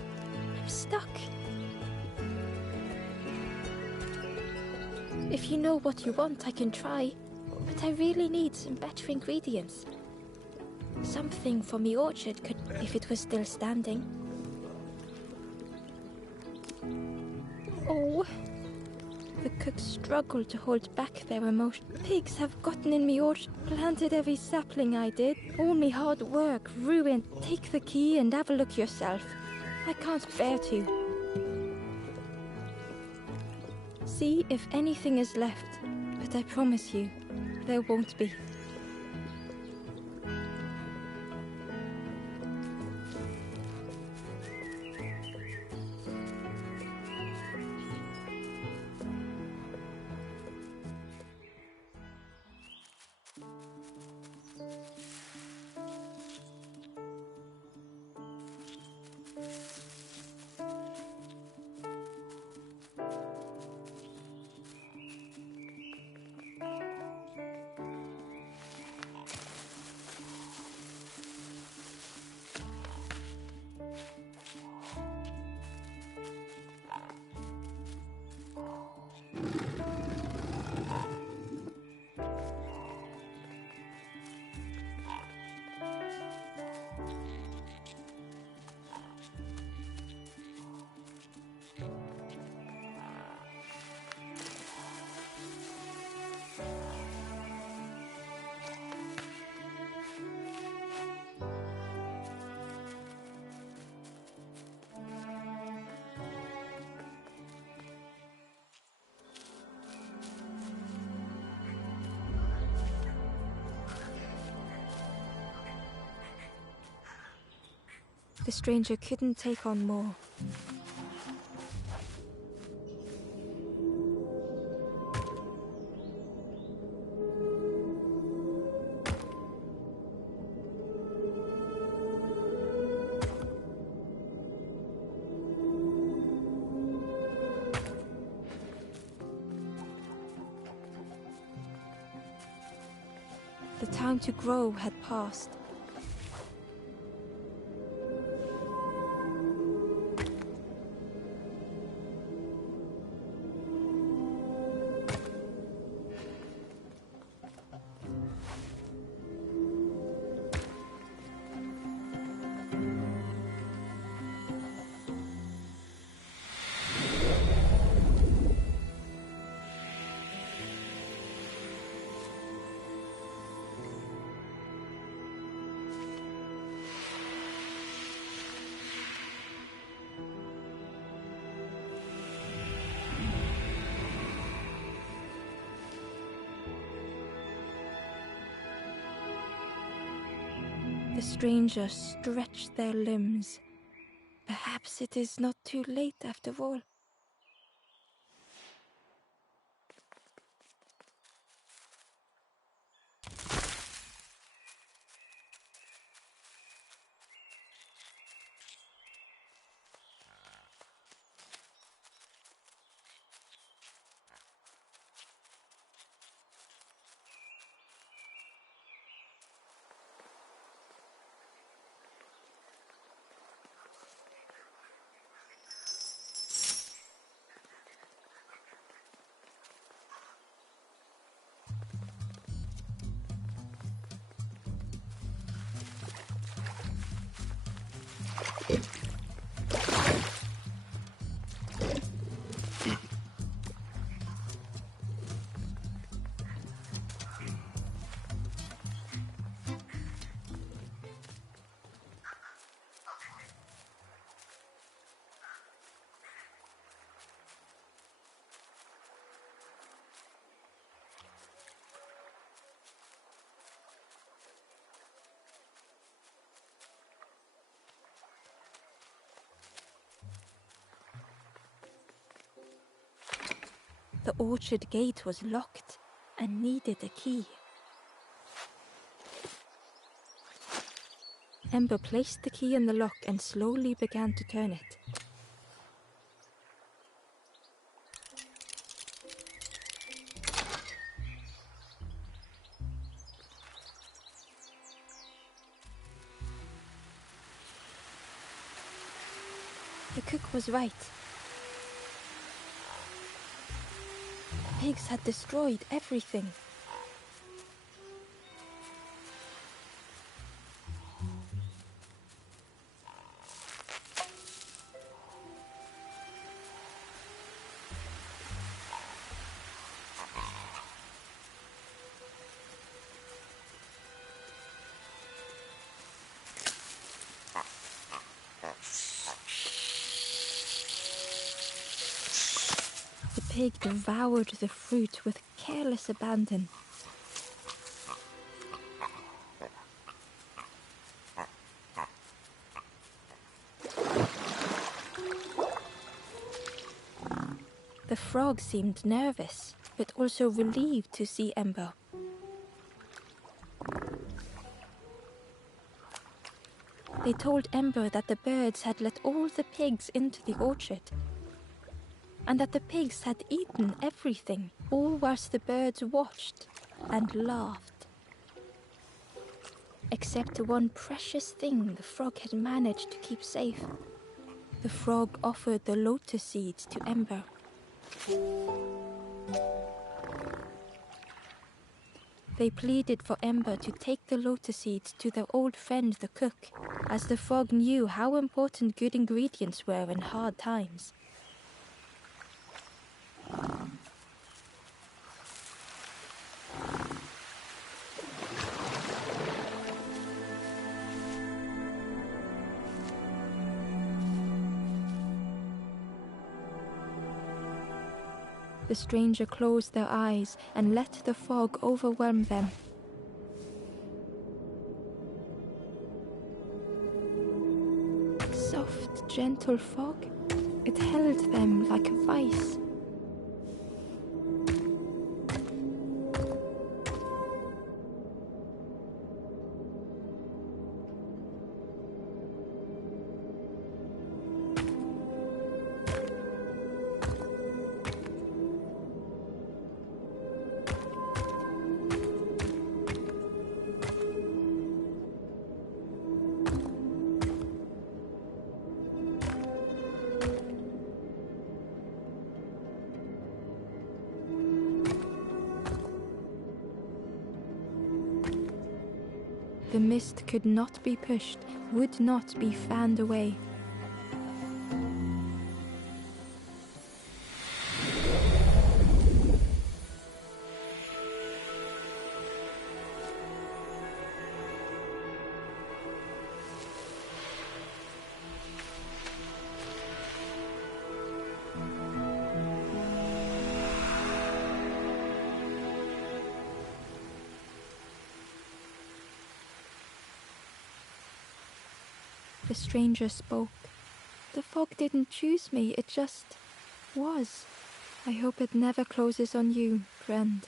I'm stuck. If you know what you want, I can try. But I really need some better ingredients. Something from the orchard could, if it was still standing. Oh. The cook struggled to hold back their emotion. Pigs have gotten in me orchard, planted every sapling I did. All me hard work ruined. Take the key and have a look yourself. I can't bear to. See if anything is left, but I promise you, there won't be. The stranger couldn't take on more. The time to grow had passed. The stranger stretched their limbs. Perhaps it is not too late after all. The orchard gate was locked and needed a key. Ember placed the key in the lock and slowly began to turn it. The cook was right. The pigs had destroyed everything. The pig devoured the fruit with careless abandon. The frog seemed nervous, but also relieved to see Ember. They told Ember that the birds had let all the pigs into the orchard, and that the pigs had eaten everything, all whilst the birds watched and laughed. Except one precious thing the frog had managed to keep safe. The frog offered the lotus seeds to Ember. They pleaded for Ember to take the lotus seeds to their old friend the cook, as the frog knew how important good ingredients were in hard times. The stranger closed their eyes and let the fog overwhelm them. gentle fog. It held them like a vice. The mist could not be pushed, would not be fanned away. The stranger spoke. The fog didn't choose me, it just was. I hope it never closes on you, friend.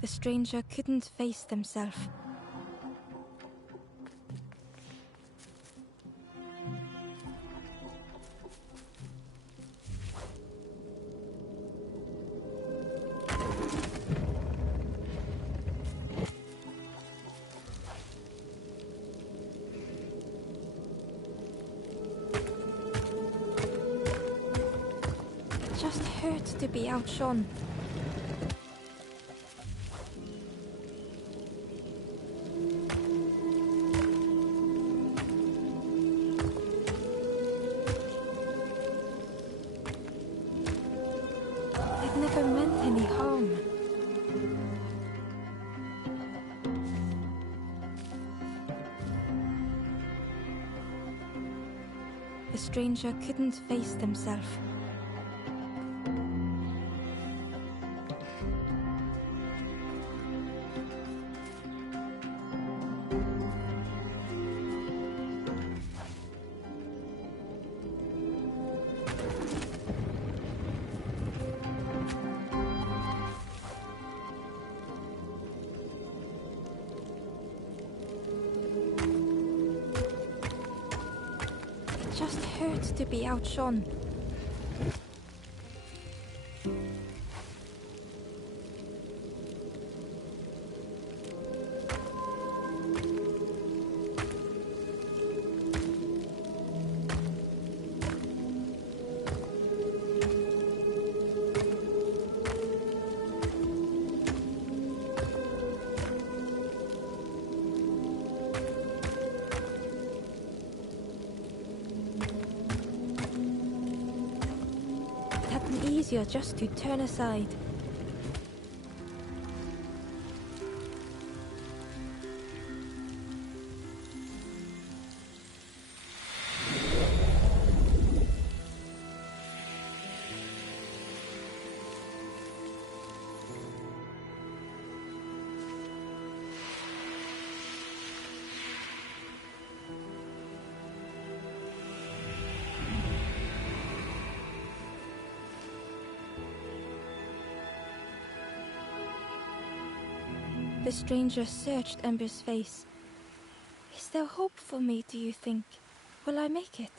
The stranger couldn't face themselves. It just hurt to be outshone. Never meant any harm. The stranger couldn't face themselves. hurts to be outshone. Easier just to turn aside. The stranger searched Ember's face. Is there hope for me, do you think? Will I make it?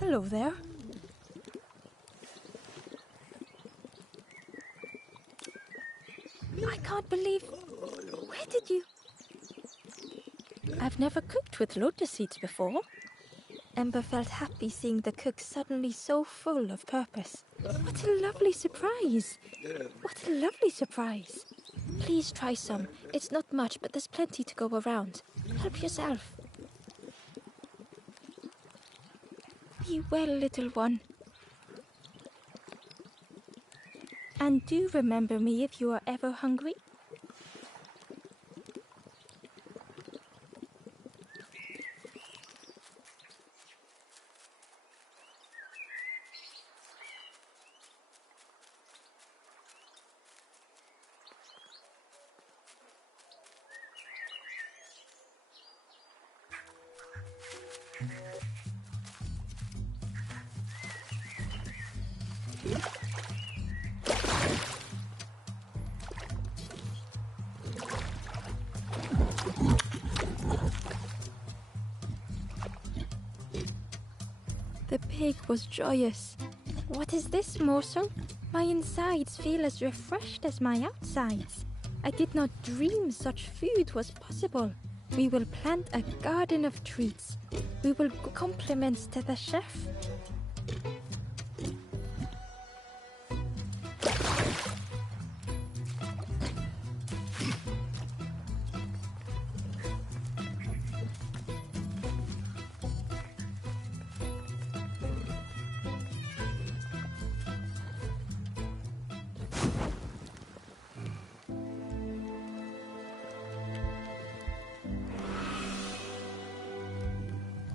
Hello there. I can't believe... Where did you... I've never cooked with lotus seeds before. Ember felt happy seeing the cook suddenly so full of purpose. What a lovely surprise! What a lovely surprise! Please try some. It's not much, but there's plenty to go around. Help yourself. Be well, little one. And do remember me if you are ever hungry. The pig was joyous. What is this morsel? My insides feel as refreshed as my outsides. I did not dream such food was possible. We will plant a garden of treats. We will give compliments to the chef.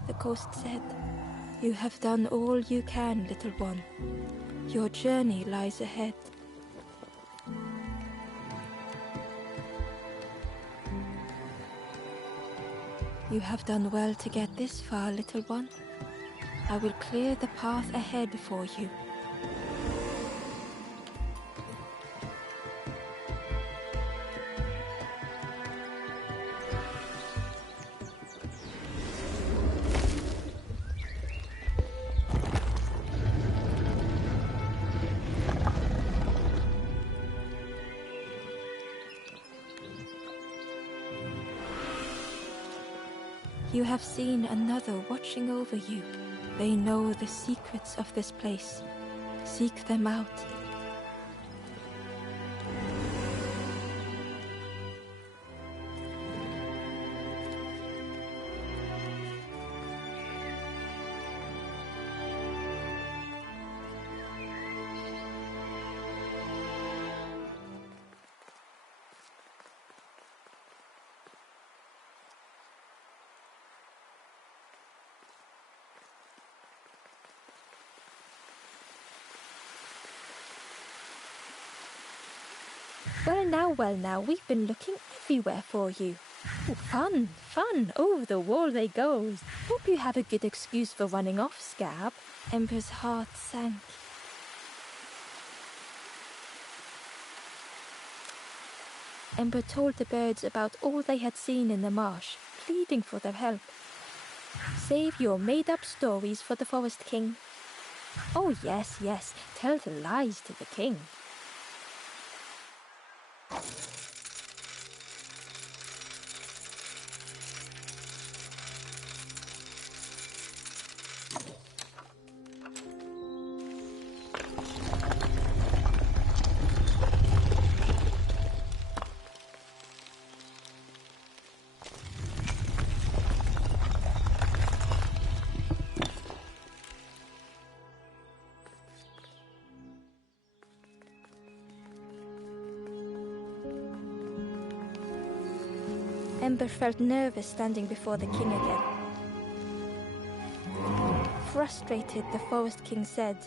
The ghost said, "You have done all you can, little one. Your journey lies ahead." You have done well to get this far, little one. I will clear the path ahead for you. You have seen another watching over you. They know the secrets of this place. Seek them out. Well now, we've been looking everywhere for you. Oh, fun, over the wall they goes. Hope you have a good excuse for running off, Scab. Ember's heart sank. Ember told the birds about all they had seen in the marsh, pleading for their help. Save your made-up stories for the Forest King. Oh yes, tell the lies to the king. Ember felt nervous standing before the king again. Frustrated, the Forest King said,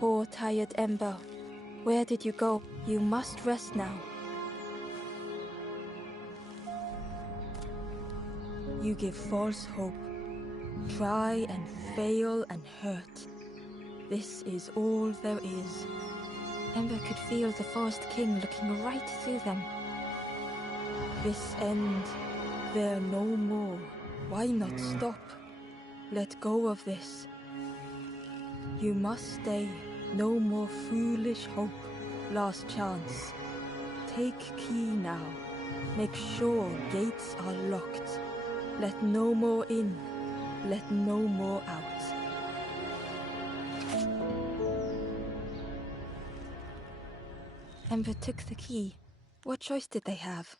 Poor tired Ember, where did you go? You must rest now. You give false hope. Try and fail and hurt. This is all there is. Ember could feel the Forest King looking right through them. This end, there no more. Why not stop? Let go of this. You must stay. No more foolish hope. Last chance. Take key now. Make sure gates are locked. Let no more in. Let no more out. Ember took the key. What choice did they have?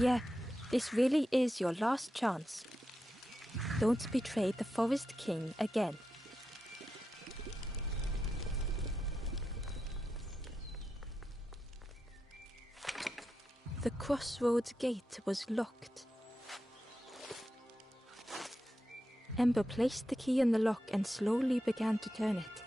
Yeah, this really is your last chance. Don't betray the Forest King again. The crossroads gate was locked. Ember placed the key in the lock and slowly began to turn it.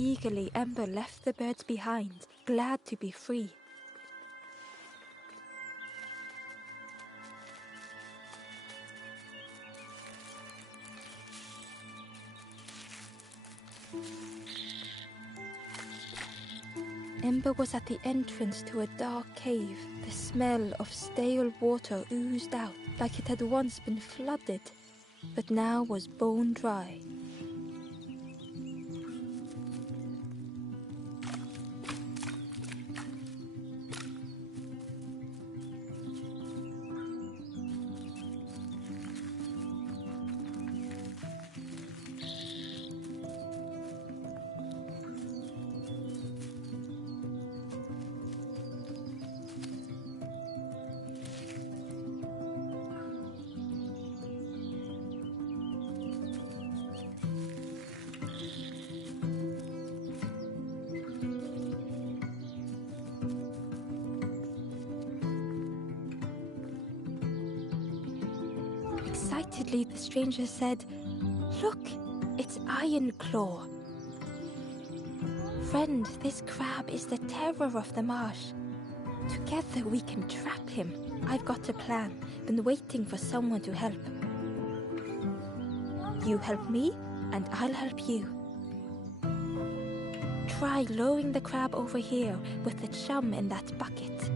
Eagerly, Ember left the birds behind, glad to be free. Ember was at the entrance to a dark cave. The smell of stale water oozed out like it had once been flooded, but now was bone dry. Excitedly, the stranger said, "Look, it's Iron Claw." "Friend, this crab is the terror of the marsh. Together we can trap him. I've got a plan. Been waiting for someone to help. You help me, and I'll help you. Try lowering the crab over here with the chum in that bucket."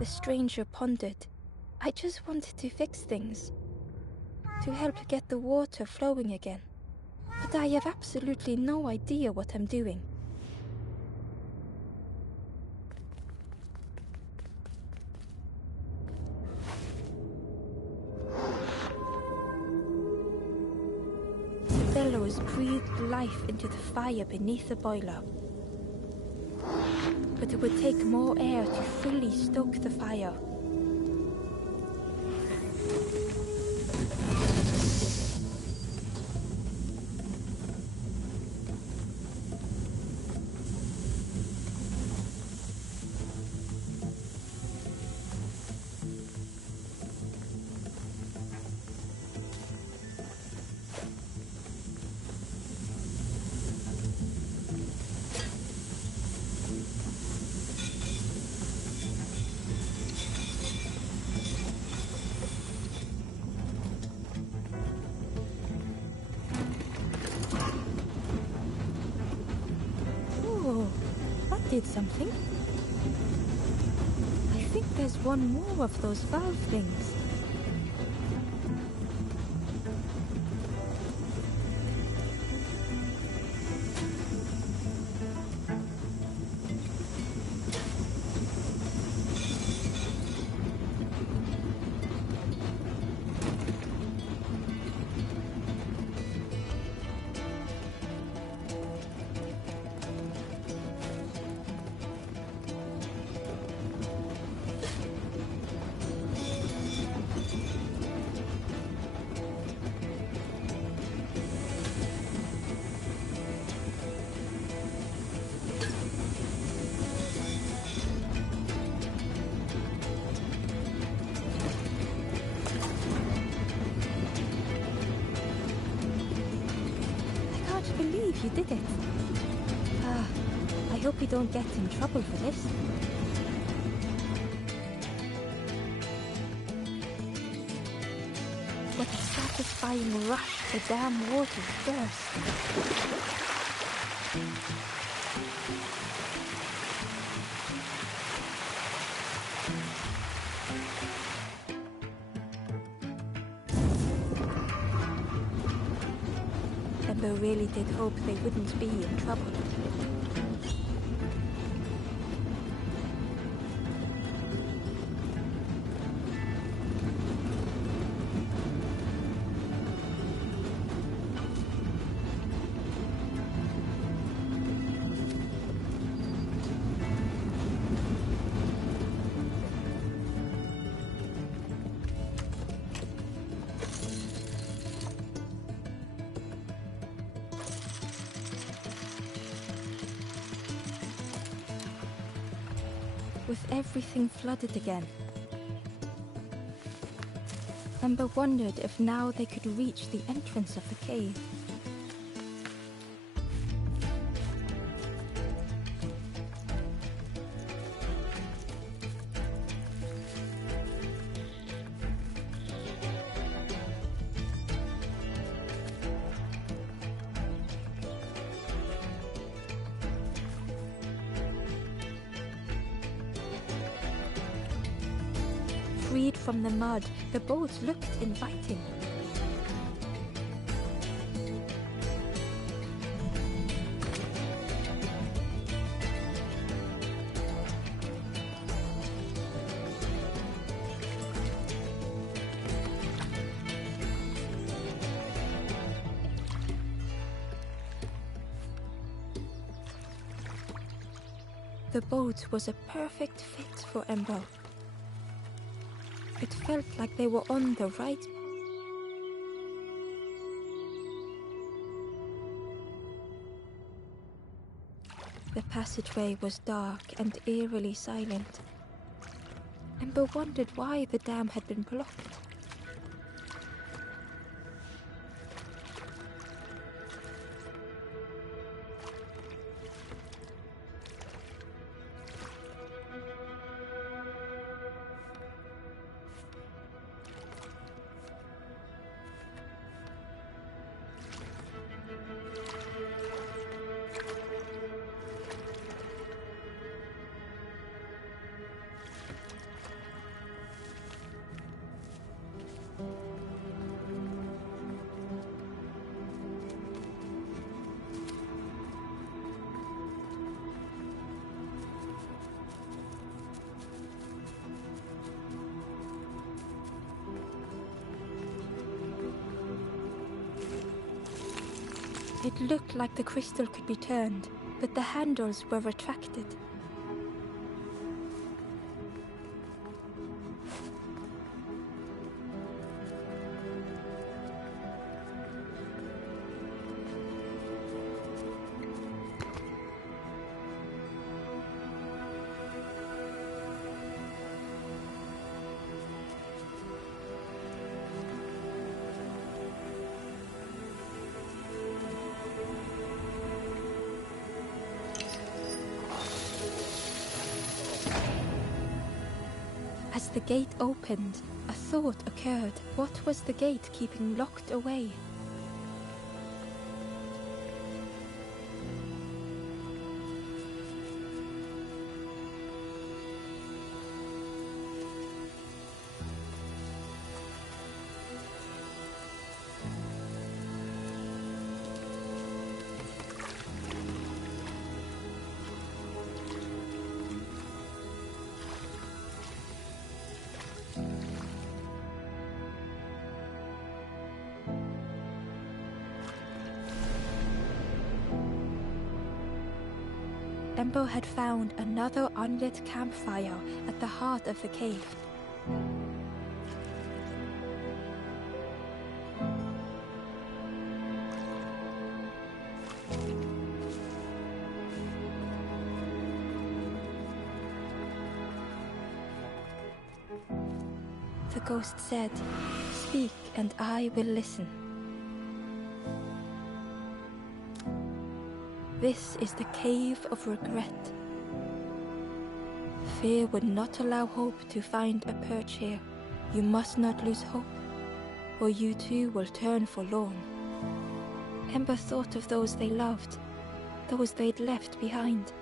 The stranger pondered. "I just wanted to fix things, to help get the water flowing again. But I have absolutely no idea what I'm doing." The bellows breathed life into the fire beneath the boiler. But it would take more air to fully stoke the fire. Did something. I think there's one more of those valve things. did it. I hope we don't get in trouble for this. What a satisfying rush the dam waters burst. Ember really did hope they wouldn't be in trouble. With everything flooded again, Ember wondered if now they could reach the entrance of the cave. Freed from the mud, the boat looked inviting. The boat was a perfect fit for Ember. It felt like they were on the right. The passageway was dark and eerily silent. Ember wondered why the dam had been blocked. It looked like the crystal could be turned, but the handles were retracted. As the gate opened, a thought occurred. What was the gate keeping locked away? Ember had found another unlit campfire at the heart of the cave. The ghost said, "Speak and I will listen." This is the Cave of Regret. Fear would not allow hope to find a perch here. You must not lose hope, or you too will turn forlorn. Ember thought of those they loved, those they'd left behind.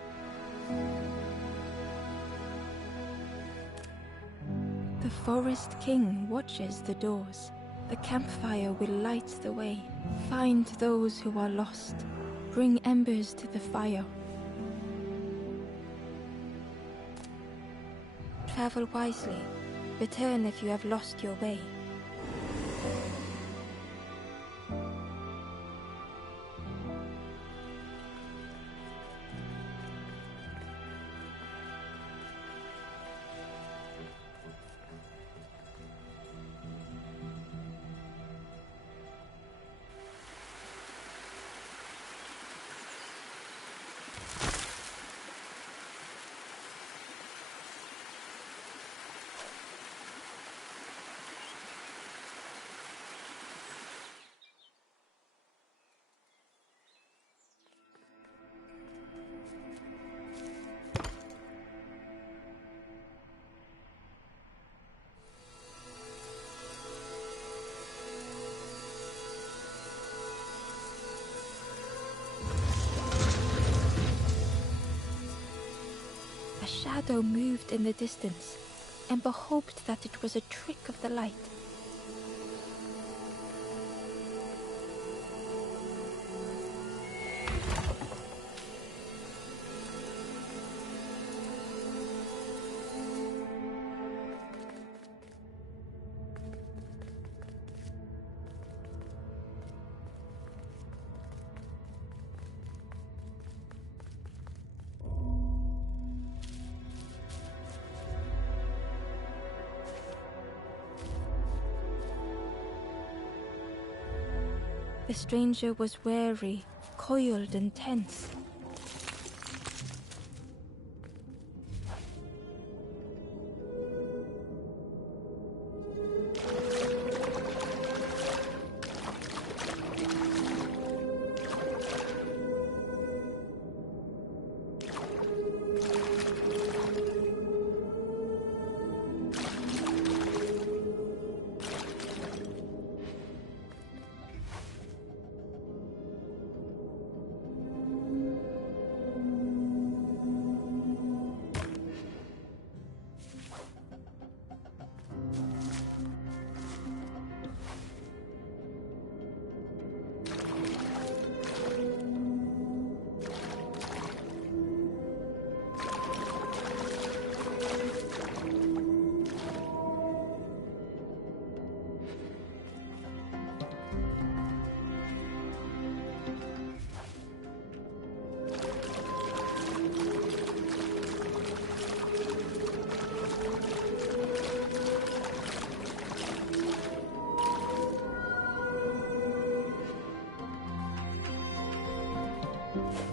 The Forest King watches the doors. The campfire will light the way. Find those who are lost. Bring embers to the fire. Travel wisely. Return if you have lost your way. A shadow moved in the distance. Ember hoped that it was a trick of the light. The stranger was wary, coiled and tense.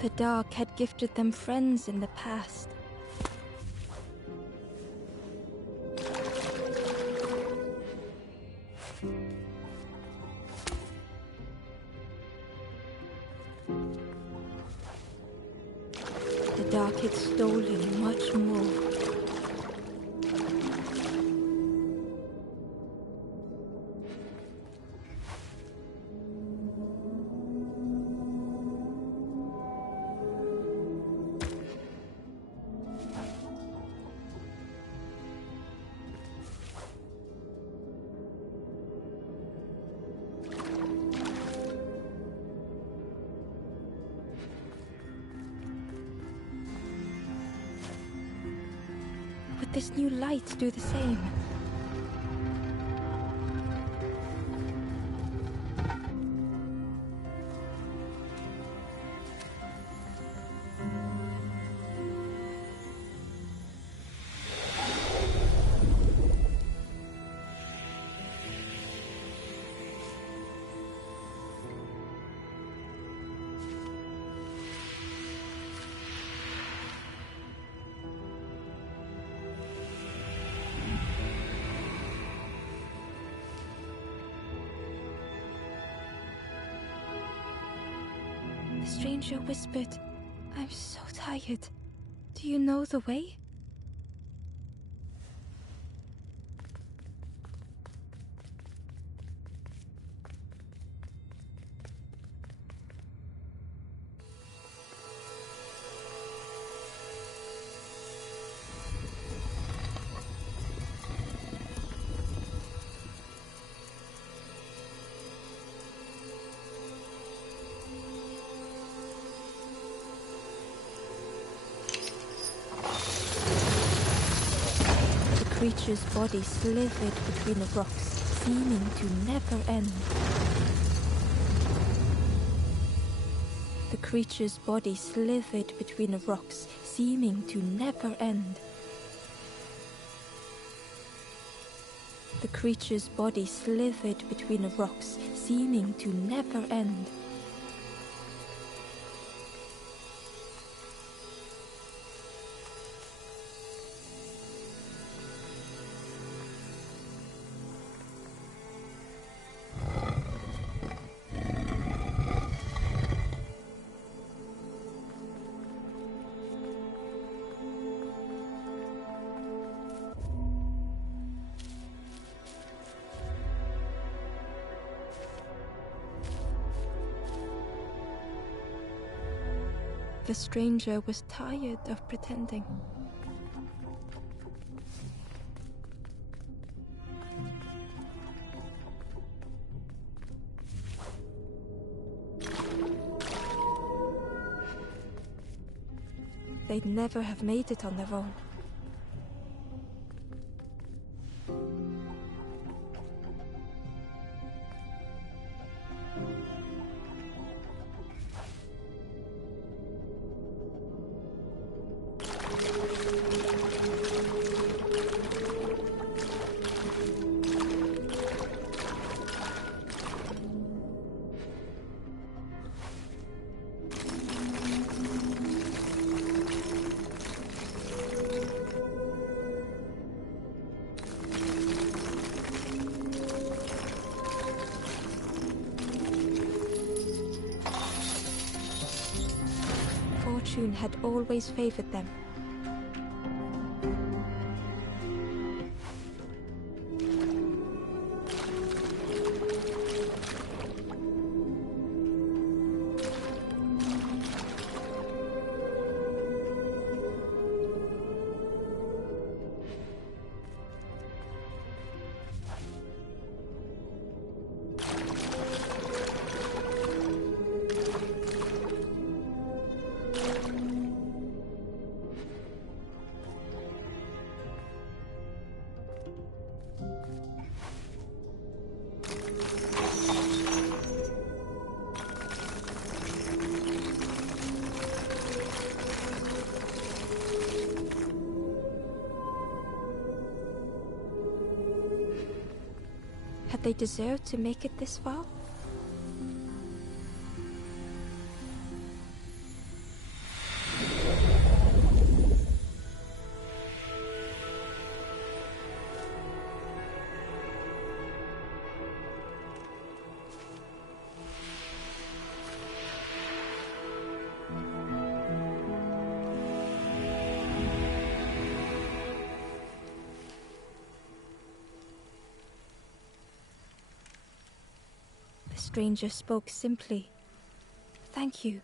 The dark had gifted them friends in the past. The dark had stolen much more. Would this new light do the same? The stranger whispered, I'm so tired. Do you know the way? The creature's body slithered between the rocks, seeming to never end. The creature's body slithered between the rocks, seeming to never end. The creature's body slithered between the rocks, seeming to never end. The stranger was tired of pretending. They'd never have made it on their own. Fortune had always favored them. Had they deserved to make it this far? The stranger spoke simply. Thank you.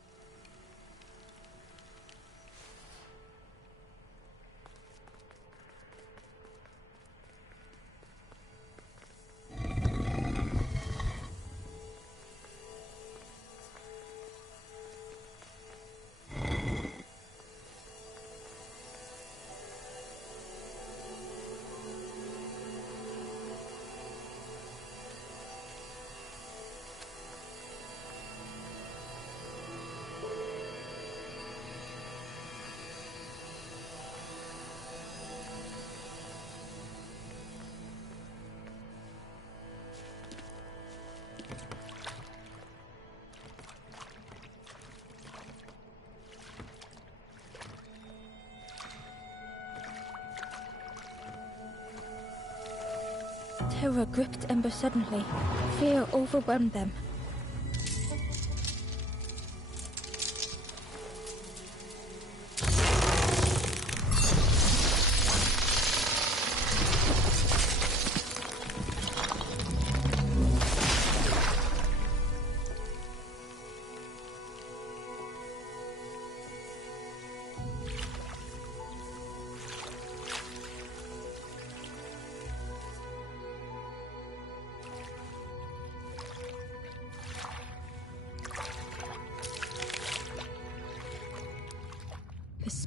Terror gripped Ember suddenly. Fear overwhelmed them.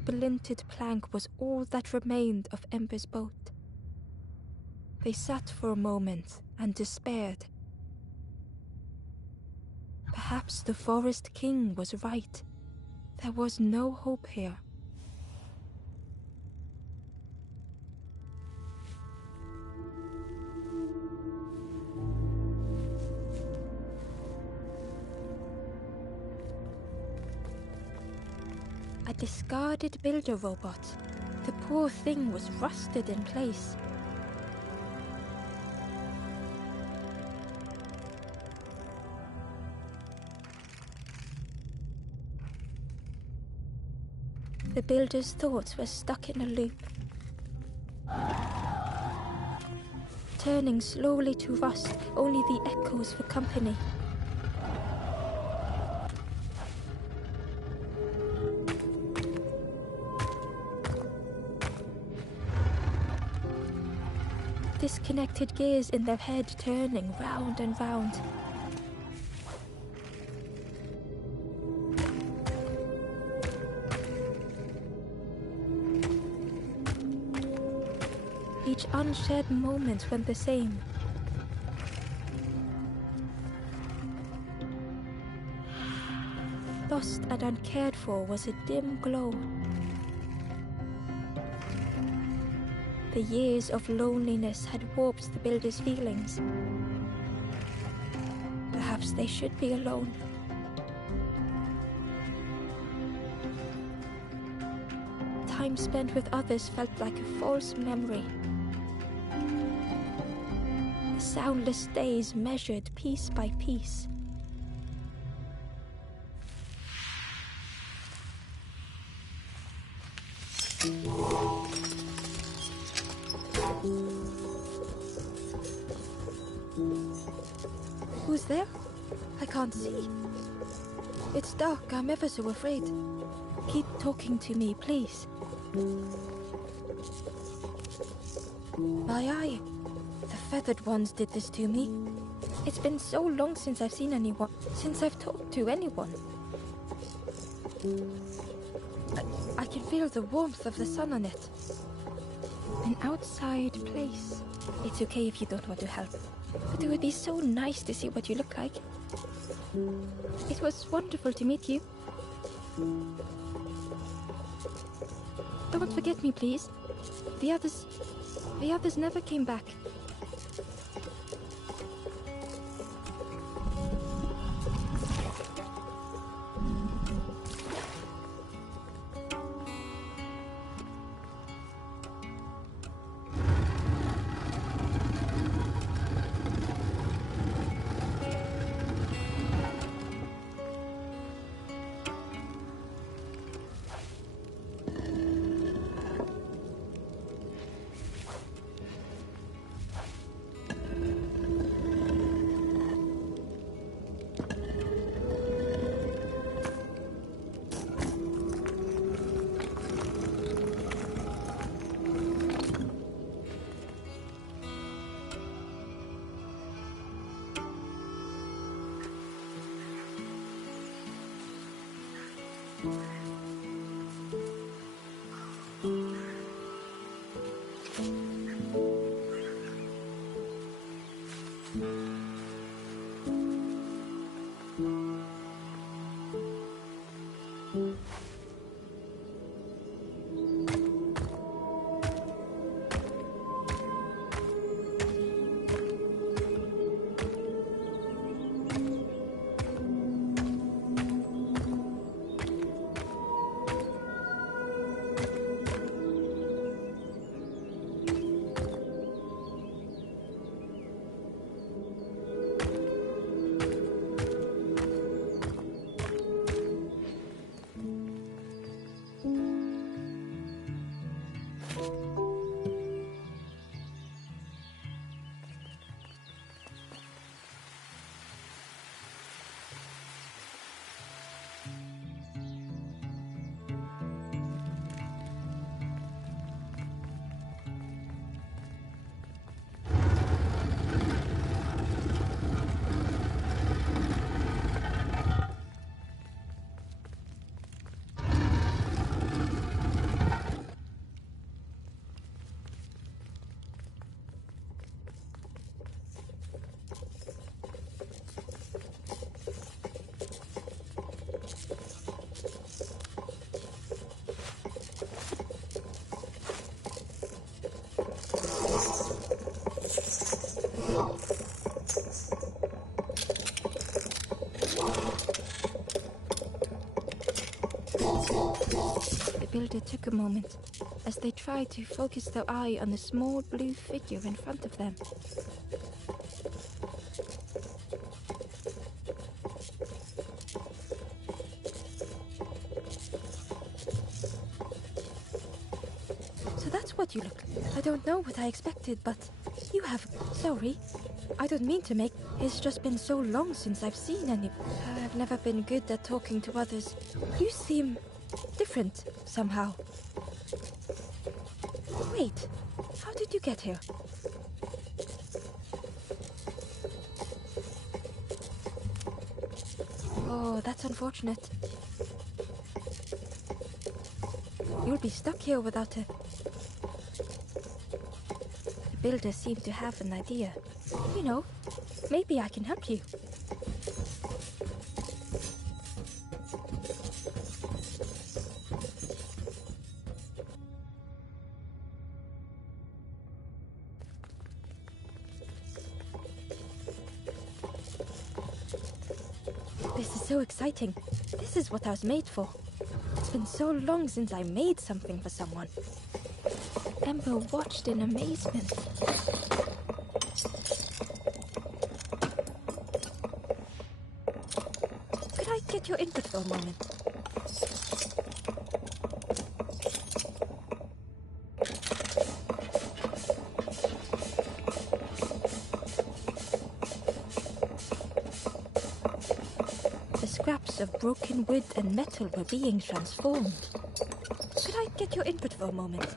splintered plank was all that remained of Ember's boat. They sat for a moment and despaired. Perhaps the Forest King was right. There was no hope here. A discarded builder robot. The poor thing was rusted in place. The builder's thoughts were stuck in a loop, turning slowly to rust, only the echoes for company. Disconnected gears in their head turning round and round. Each unshared moment went the same. Lost and uncared for was a dim glow. The years of loneliness had warped the builder's feelings. Perhaps they should be alone. Time spent with others felt like a false memory. The soundless days measured piece by piece. Who's there? I can't see. It's dark, I'm ever so afraid. Keep talking to me, please. My eye. The feathered ones did this to me. It's been so long since I've seen anyone, since I've talked to anyone. I can feel the warmth of the sun on it. An outside place. It's okay if you don't want to help, but it would be so nice to see what you look like. It was wonderful to meet you. Don't forget me, please. The others never came back. builder took a moment as they tried to focus their eye on the small blue figure in front of them. So that's what you look like. I don't know what I expected, but you have... Sorry. I don't mean to make... It's just been so long since I've seen any... I've never been good at talking to others. You seem... different, somehow. Wait, how did you get here? Oh, that's unfortunate. You'll be stuck here without a... The builder seemed to have an idea. You know, maybe I can help you. This is so exciting. This is what I was made for. It's been so long since I made something for someone. Ember watched in amazement. Could I get your input for a moment? Scraps of broken wood and metal were being transformed. Could I get your input for a moment?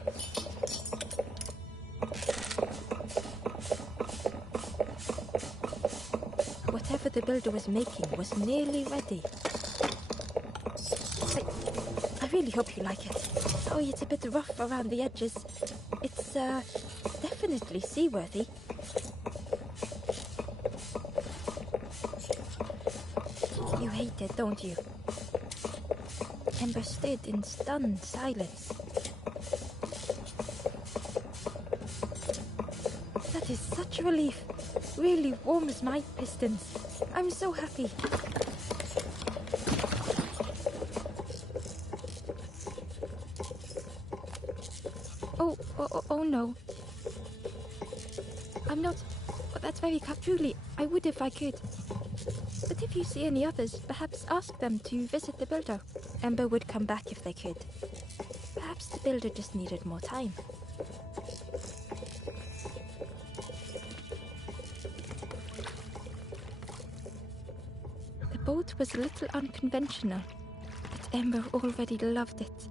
Whatever the builder was making was nearly ready. I really hope you like it. Oh, it's a bit rough around the edges. It's, definitely seaworthy. You hate it, don't you? Ember stood in stunned silence. That is such a relief. Really warms my pistons. I'm so happy. Oh no. I'm not... That's very truly, I would if I could. But if you see any others, perhaps ask them to visit the builder. Ember would come back if they could. Perhaps the builder just needed more time. The boat was a little unconventional, but Ember already loved it.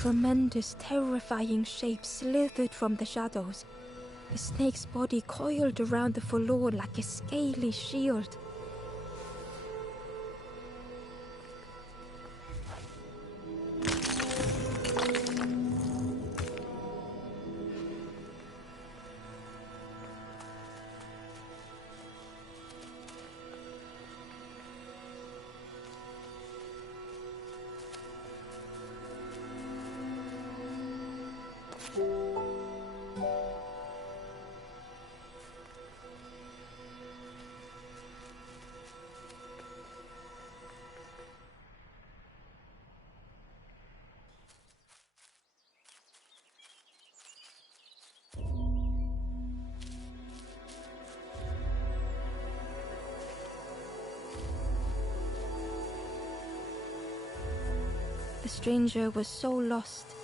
Tremendous, terrifying shape slithered from the shadows. The snake's body coiled around the forlorn like a scaly shield. stranger was so lost.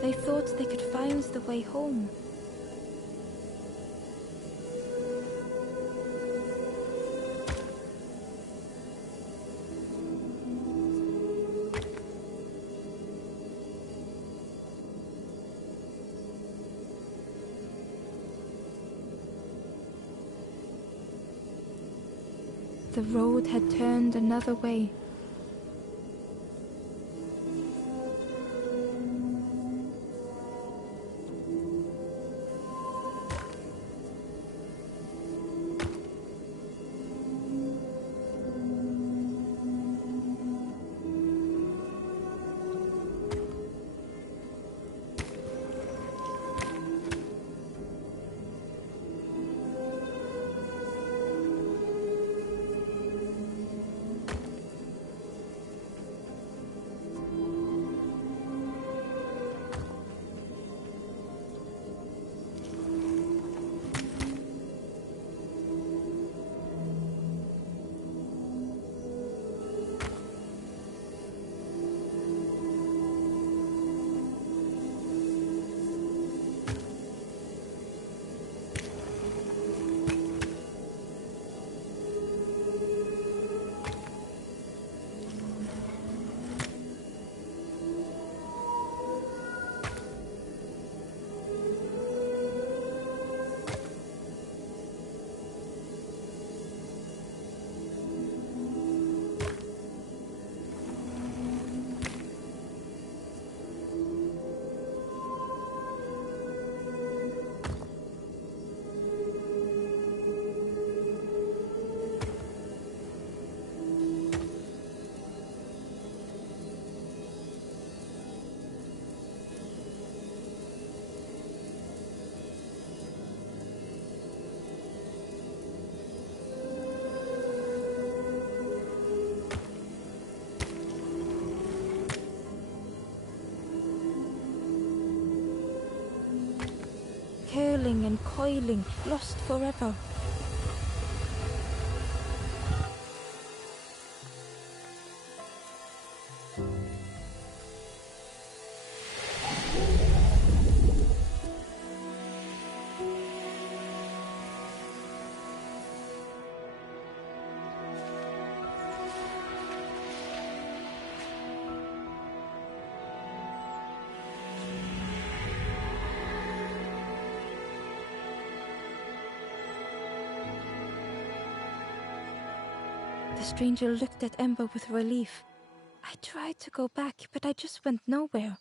They thought they could find the way home. The road had turned another way. Curling and coiling, lost forever. The stranger looked at Ember with relief. I tried to go back, but I just went nowhere.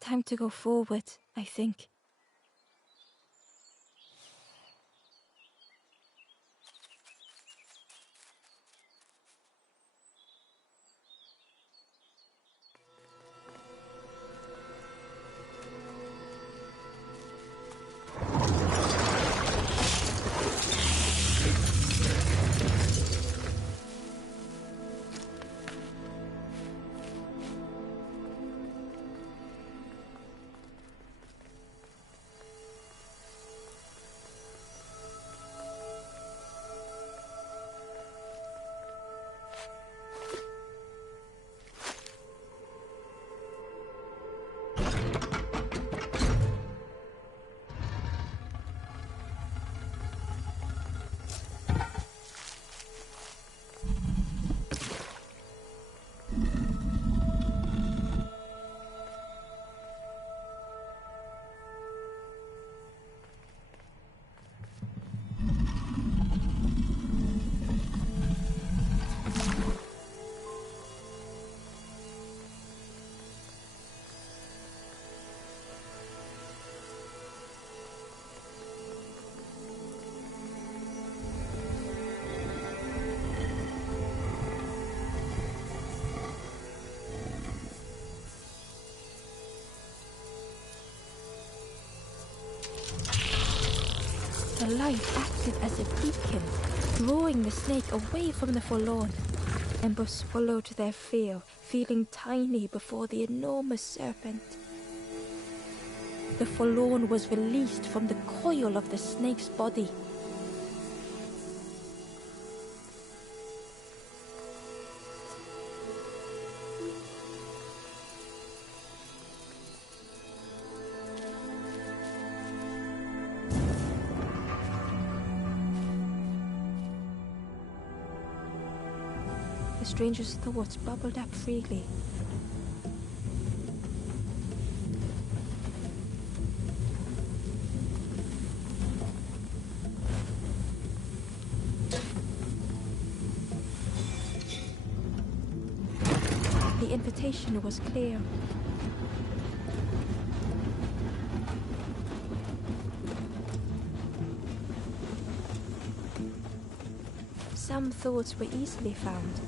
Time to go forward, I think. The light acted as a beacon, drawing the snake away from the forlorn. Ember swallowed their fear, feeling tiny before the enormous serpent. the Forlorn was released from the coil of the snake's body. The stranger's thoughts bubbled up freely. The invitation was clear. Some thoughts were easily found.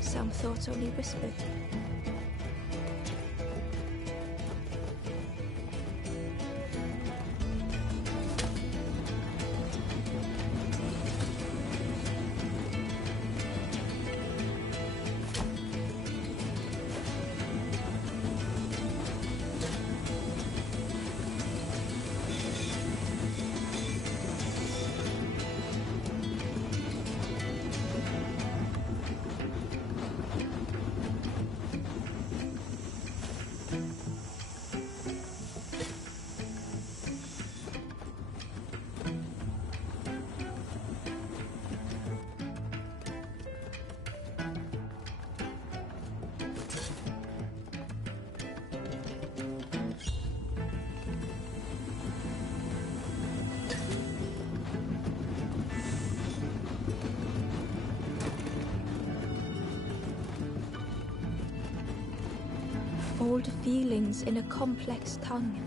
Some thoughts only whispered. Old feelings in a complex tongue.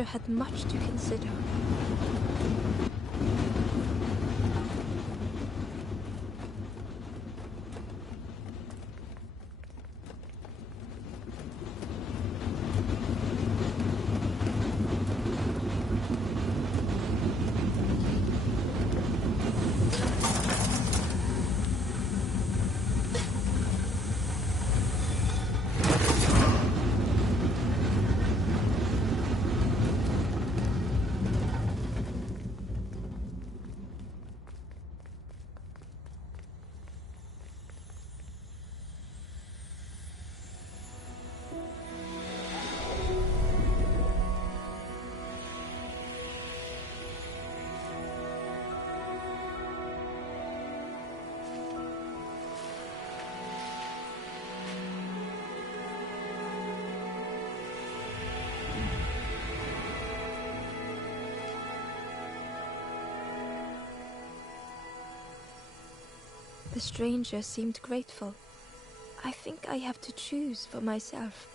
stranger had much to consider. The stranger seemed grateful. I think I have to choose for myself.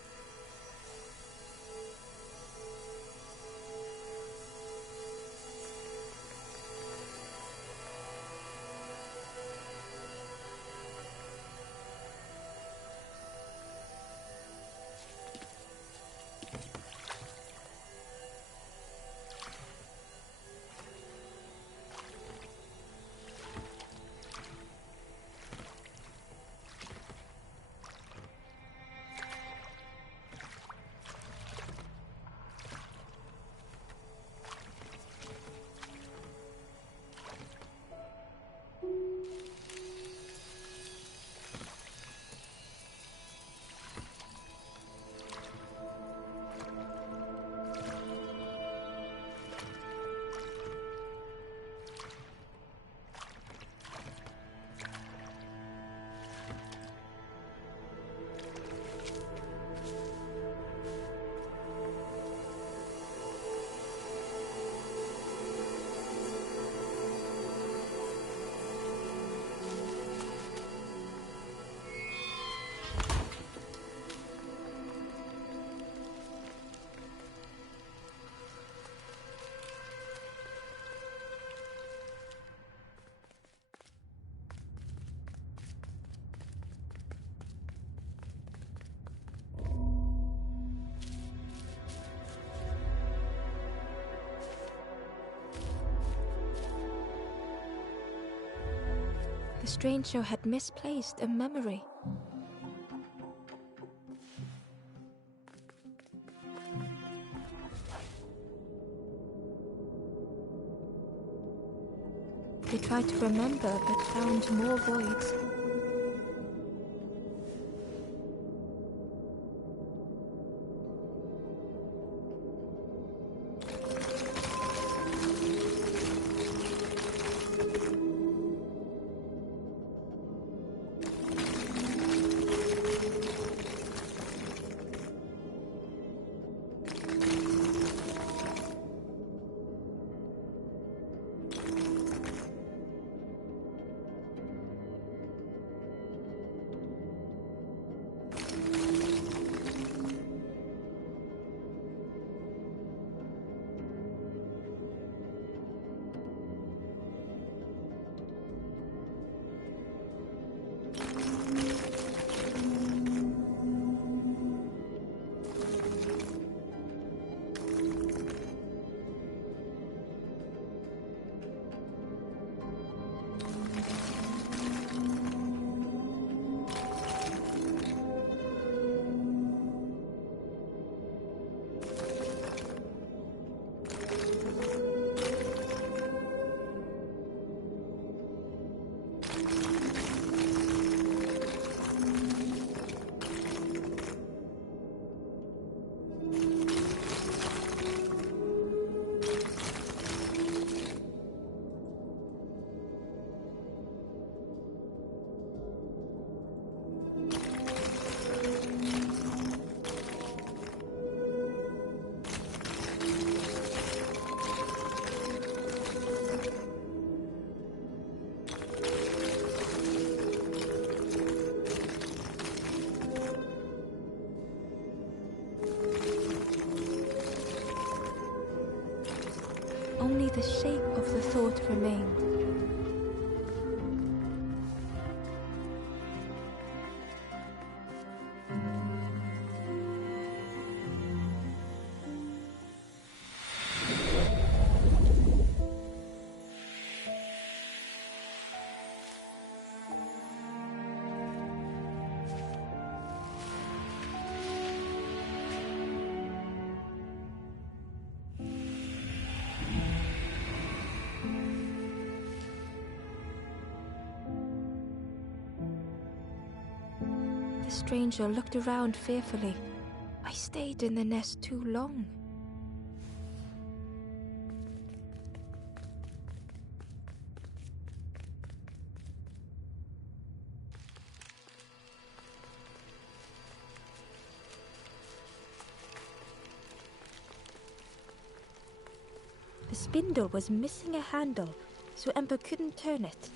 The stranger had misplaced a memory. They tried to remember but found more voids. the shape of the thought remained. The stranger looked around fearfully. I stayed in the nest too long. The spindle was missing a handle, so Ember couldn't turn it.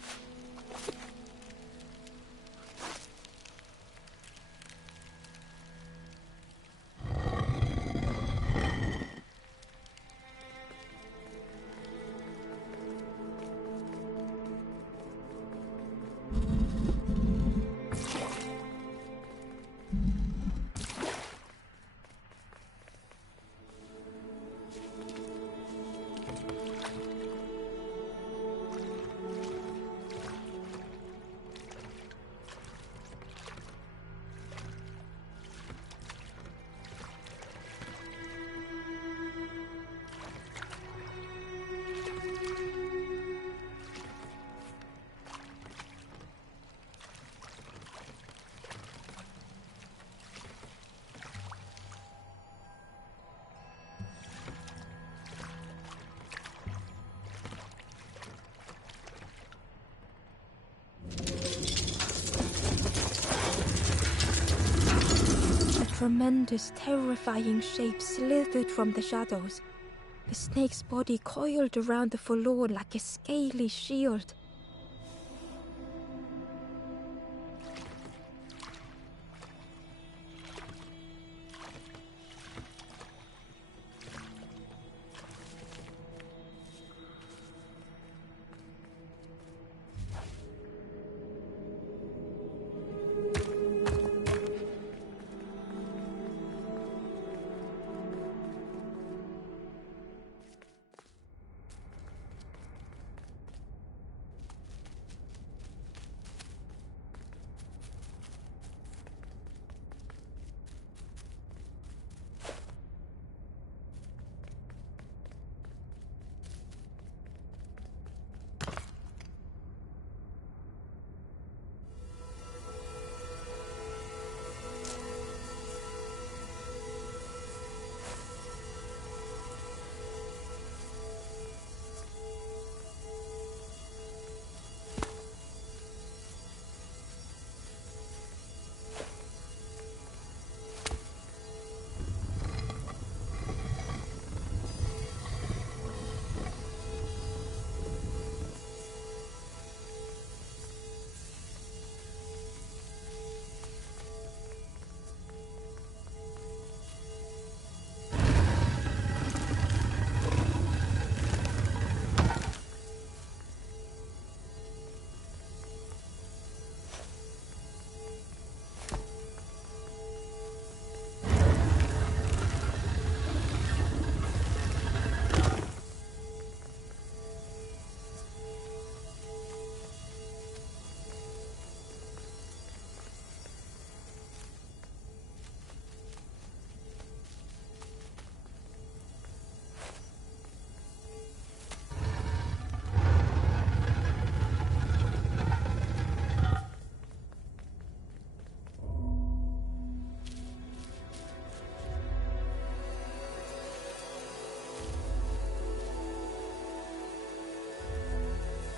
A tremendous, terrifying shape slithered from the shadows. The snake's body coiled around the forlorn like a scaly shield.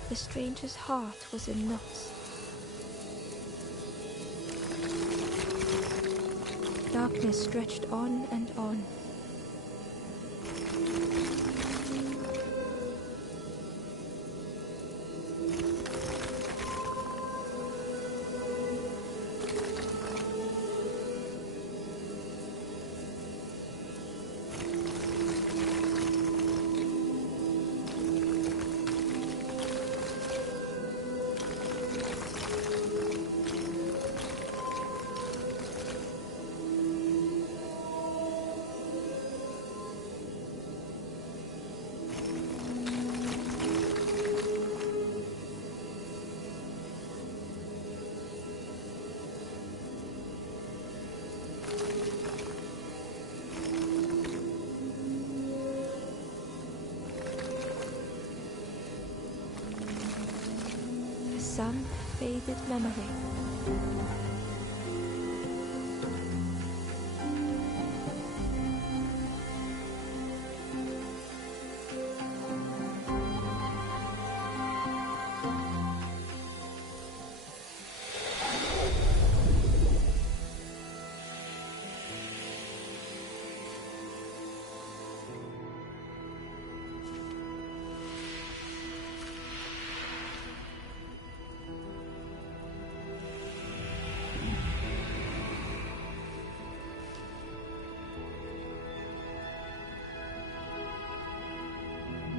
The stranger's heart was in knots. Darkness stretched on and on. some faded memory.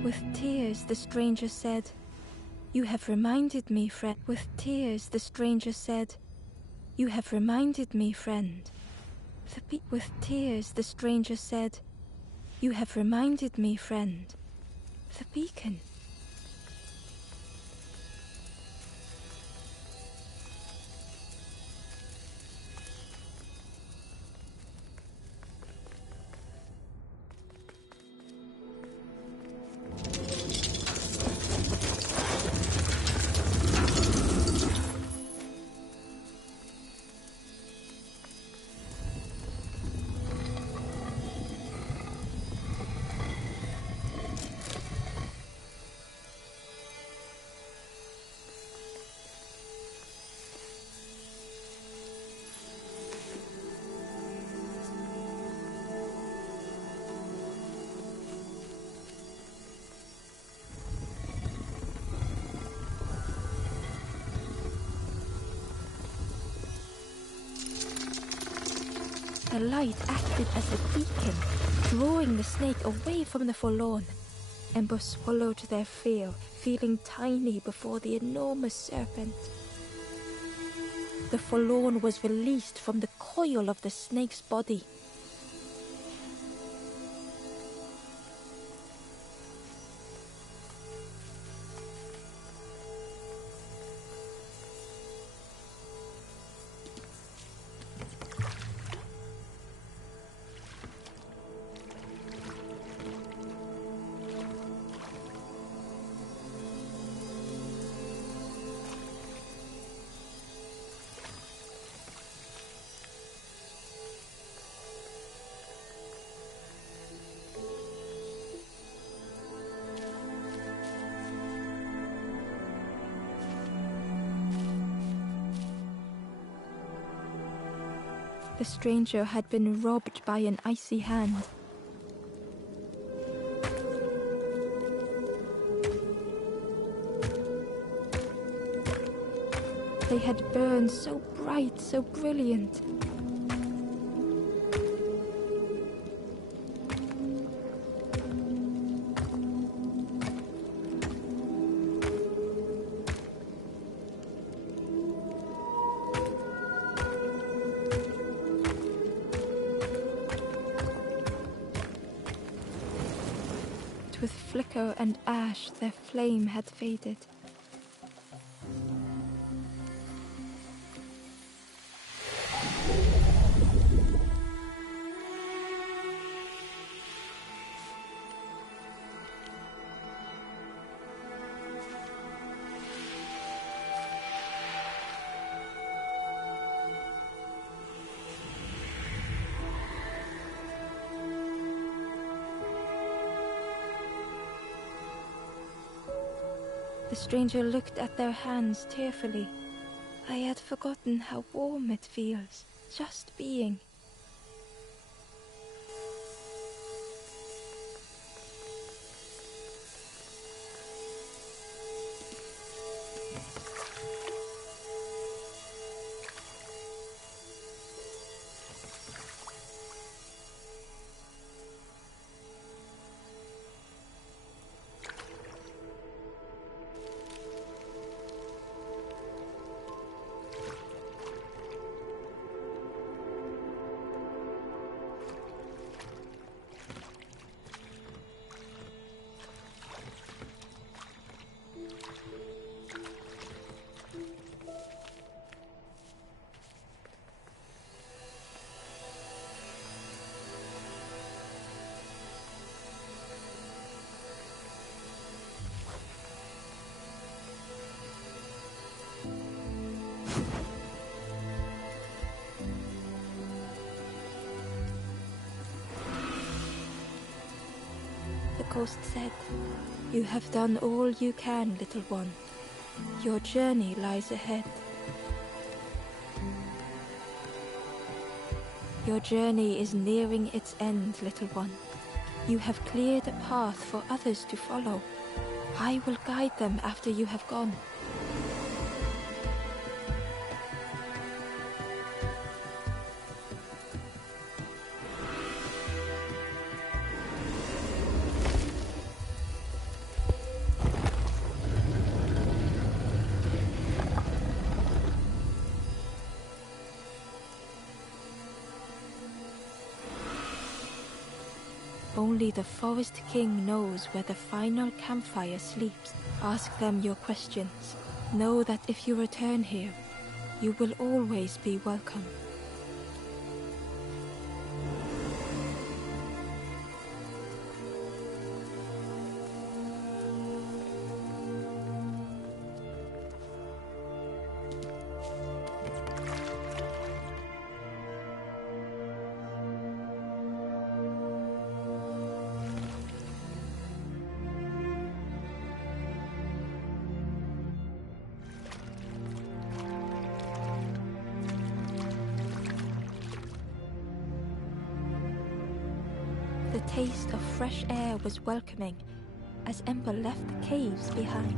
With tears, the stranger said, "You have reminded me, friend." With tears, the stranger said, "You have reminded me, friend." With tears, the stranger said, "You have reminded me, friend." The beacon. The light acted as a beacon, drawing the snake away from the forlorn. Ember swallowed their fear, feeling tiny before the enormous serpent. The forlorn was released from the coil of the snake's body. The stranger had been robbed by an icy hand. They had burned so bright, so brilliant. With flicker and ash, their flame had faded. The stranger looked at their hands tearfully. I had forgotten how warm it feels, just being. ghost said. You have done all you can, little one. Your journey lies ahead. Your journey is nearing its end, little one. You have cleared a path for others to follow. I will guide them after you have gone. Only the Forest King knows where the final campfire sleeps. Ask them your questions. Know that if you return here, you will always be welcome. The taste of fresh air was welcoming as Ember left the caves behind.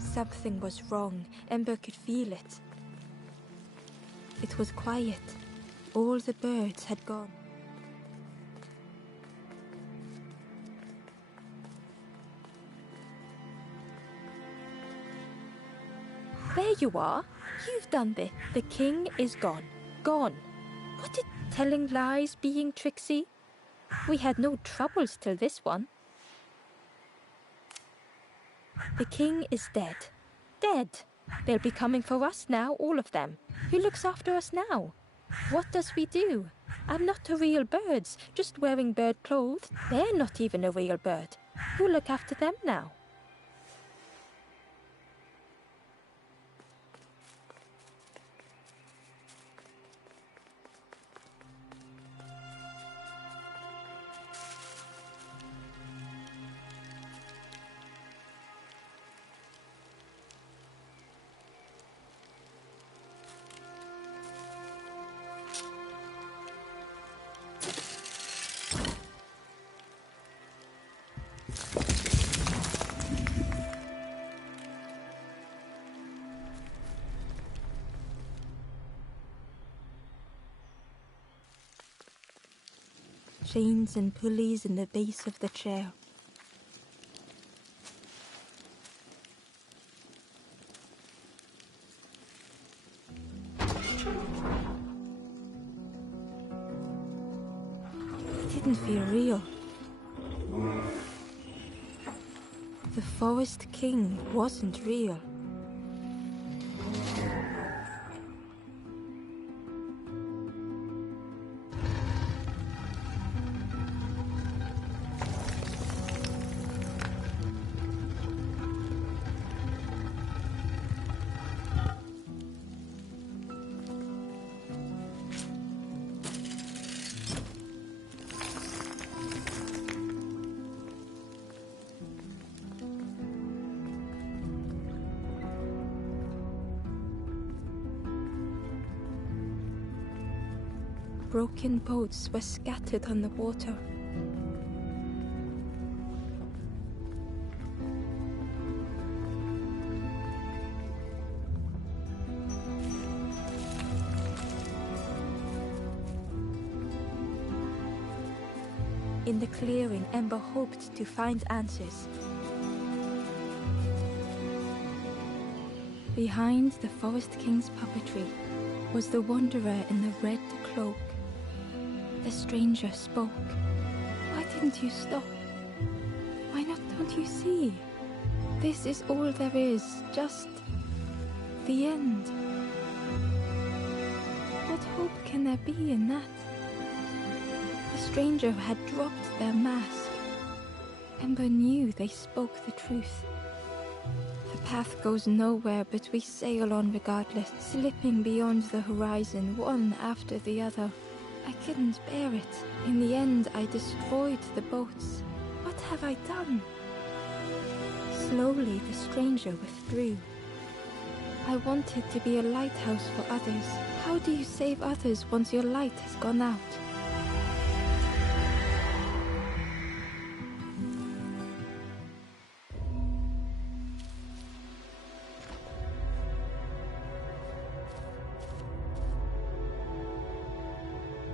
Something was wrong. Ember could feel it. It was quiet. All the birds had gone. There you are. You've done this. The king is gone. Gone. What did telling lies, being tricksy? We had no troubles till this one. The king is dead. Dead. They'll be coming for us now, all of them. Who looks after us now? What does we do? I'm not a real bird, just wearing bird clothes. They're not even a real bird. Who look after them now? Chains and pulleys in the base of the chair. It didn't feel real. The Forest King wasn't real. Broken boats were scattered on the water. In the clearing, Ember hoped to find answers. Behind the Forest King's puppetry was the wanderer in the red cloak. The stranger spoke. Why didn't you stop? Why not? Don't you see? This is all there is, just the end. there be in that? The stranger had dropped their mask. Ember knew they spoke the truth. The path goes nowhere, but we sail on regardless, slipping beyond the horizon, one after the other. I couldn't bear it. In the end, I destroyed the boats. What have I done? Slowly, the stranger withdrew. I wanted to be a lighthouse for others. How do you save others once your light has gone out?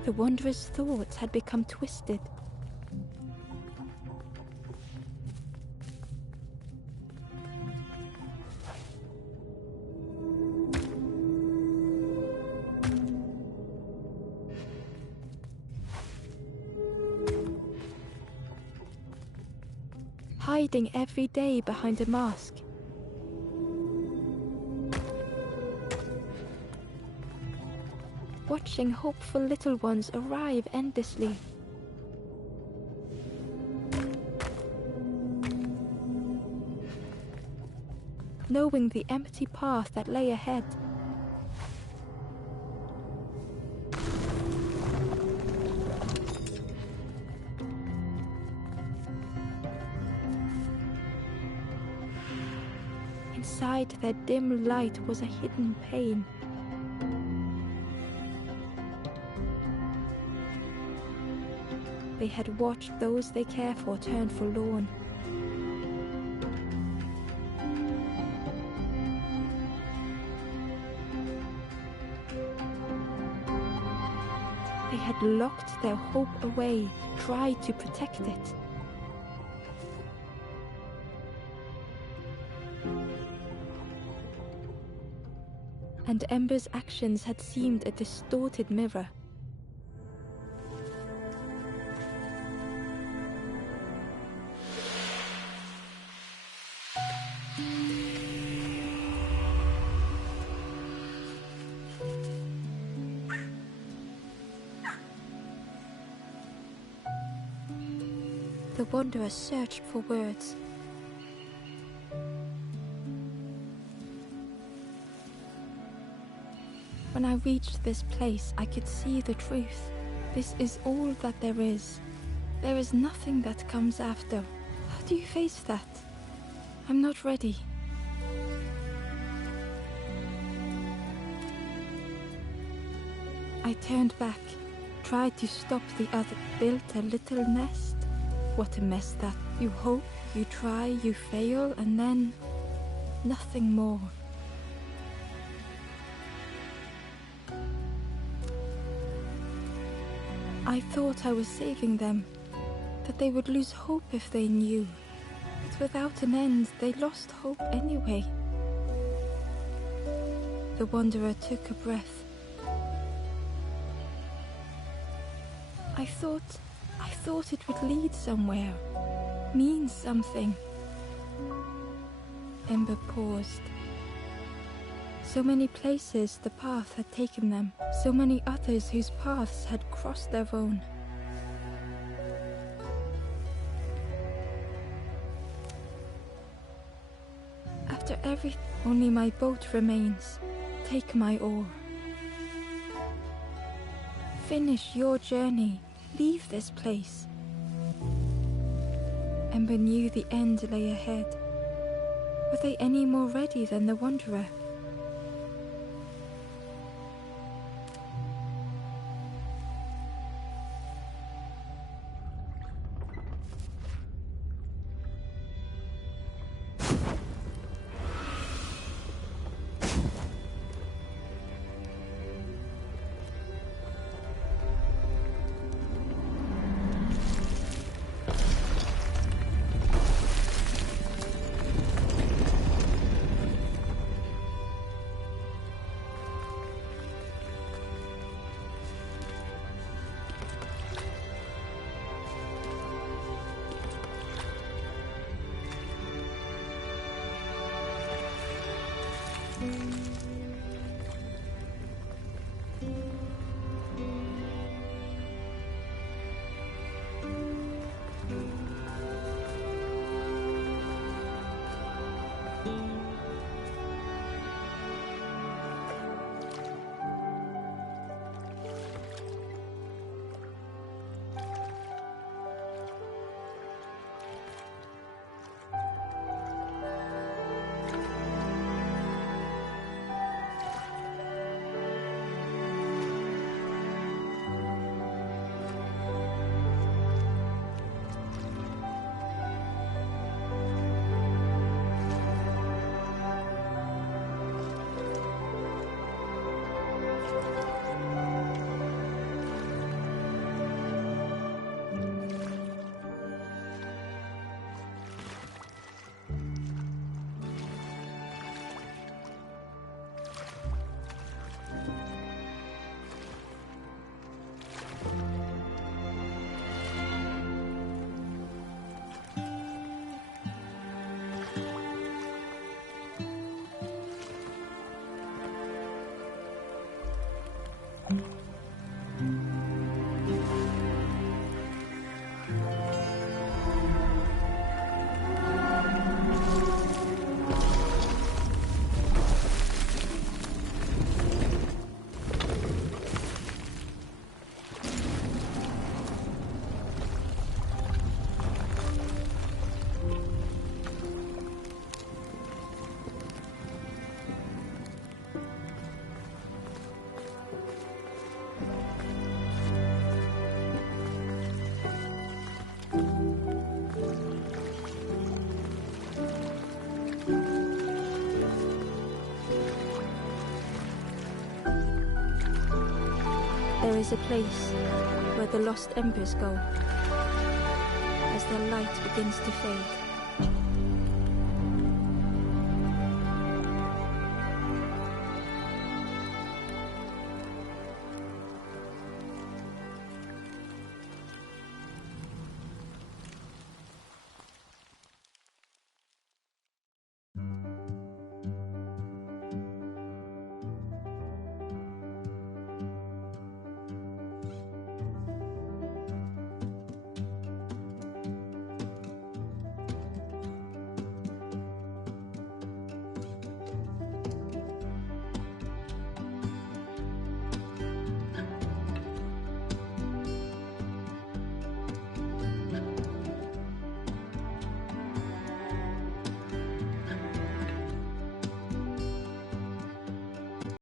The Wanderer's thoughts had become twisted. Hiding every day behind a mask. Watching hopeful little ones arrive endlessly. Knowing the empty path that lay ahead. Inside their dim light was a hidden pain. They had watched those they care for turn forlorn. They had locked their hope away, tried to protect it. And Ember's actions had seemed a distorted mirror. The Wanderer searched for words. When I reached this place, I could see the truth. This is all that there is. There is nothing that comes after. How do you face that? I'm not ready. I turned back, tried to stop the other, built a little nest. What a mess that. You hope, you try, you fail, and then nothing more. I thought I was saving them, that they would lose hope if they knew. But without an end, they lost hope anyway. The Wanderer took a breath. I thought it would lead somewhere, mean something. Ember paused. So many places the path had taken them, so many others whose paths had crossed their own. After everything, only my boat remains. Take my oar. Finish your journey. Leave this place. Ember knew the end lay ahead. Were they any more ready than the Wanderer? is a place where the lost embers go as their light begins to fade.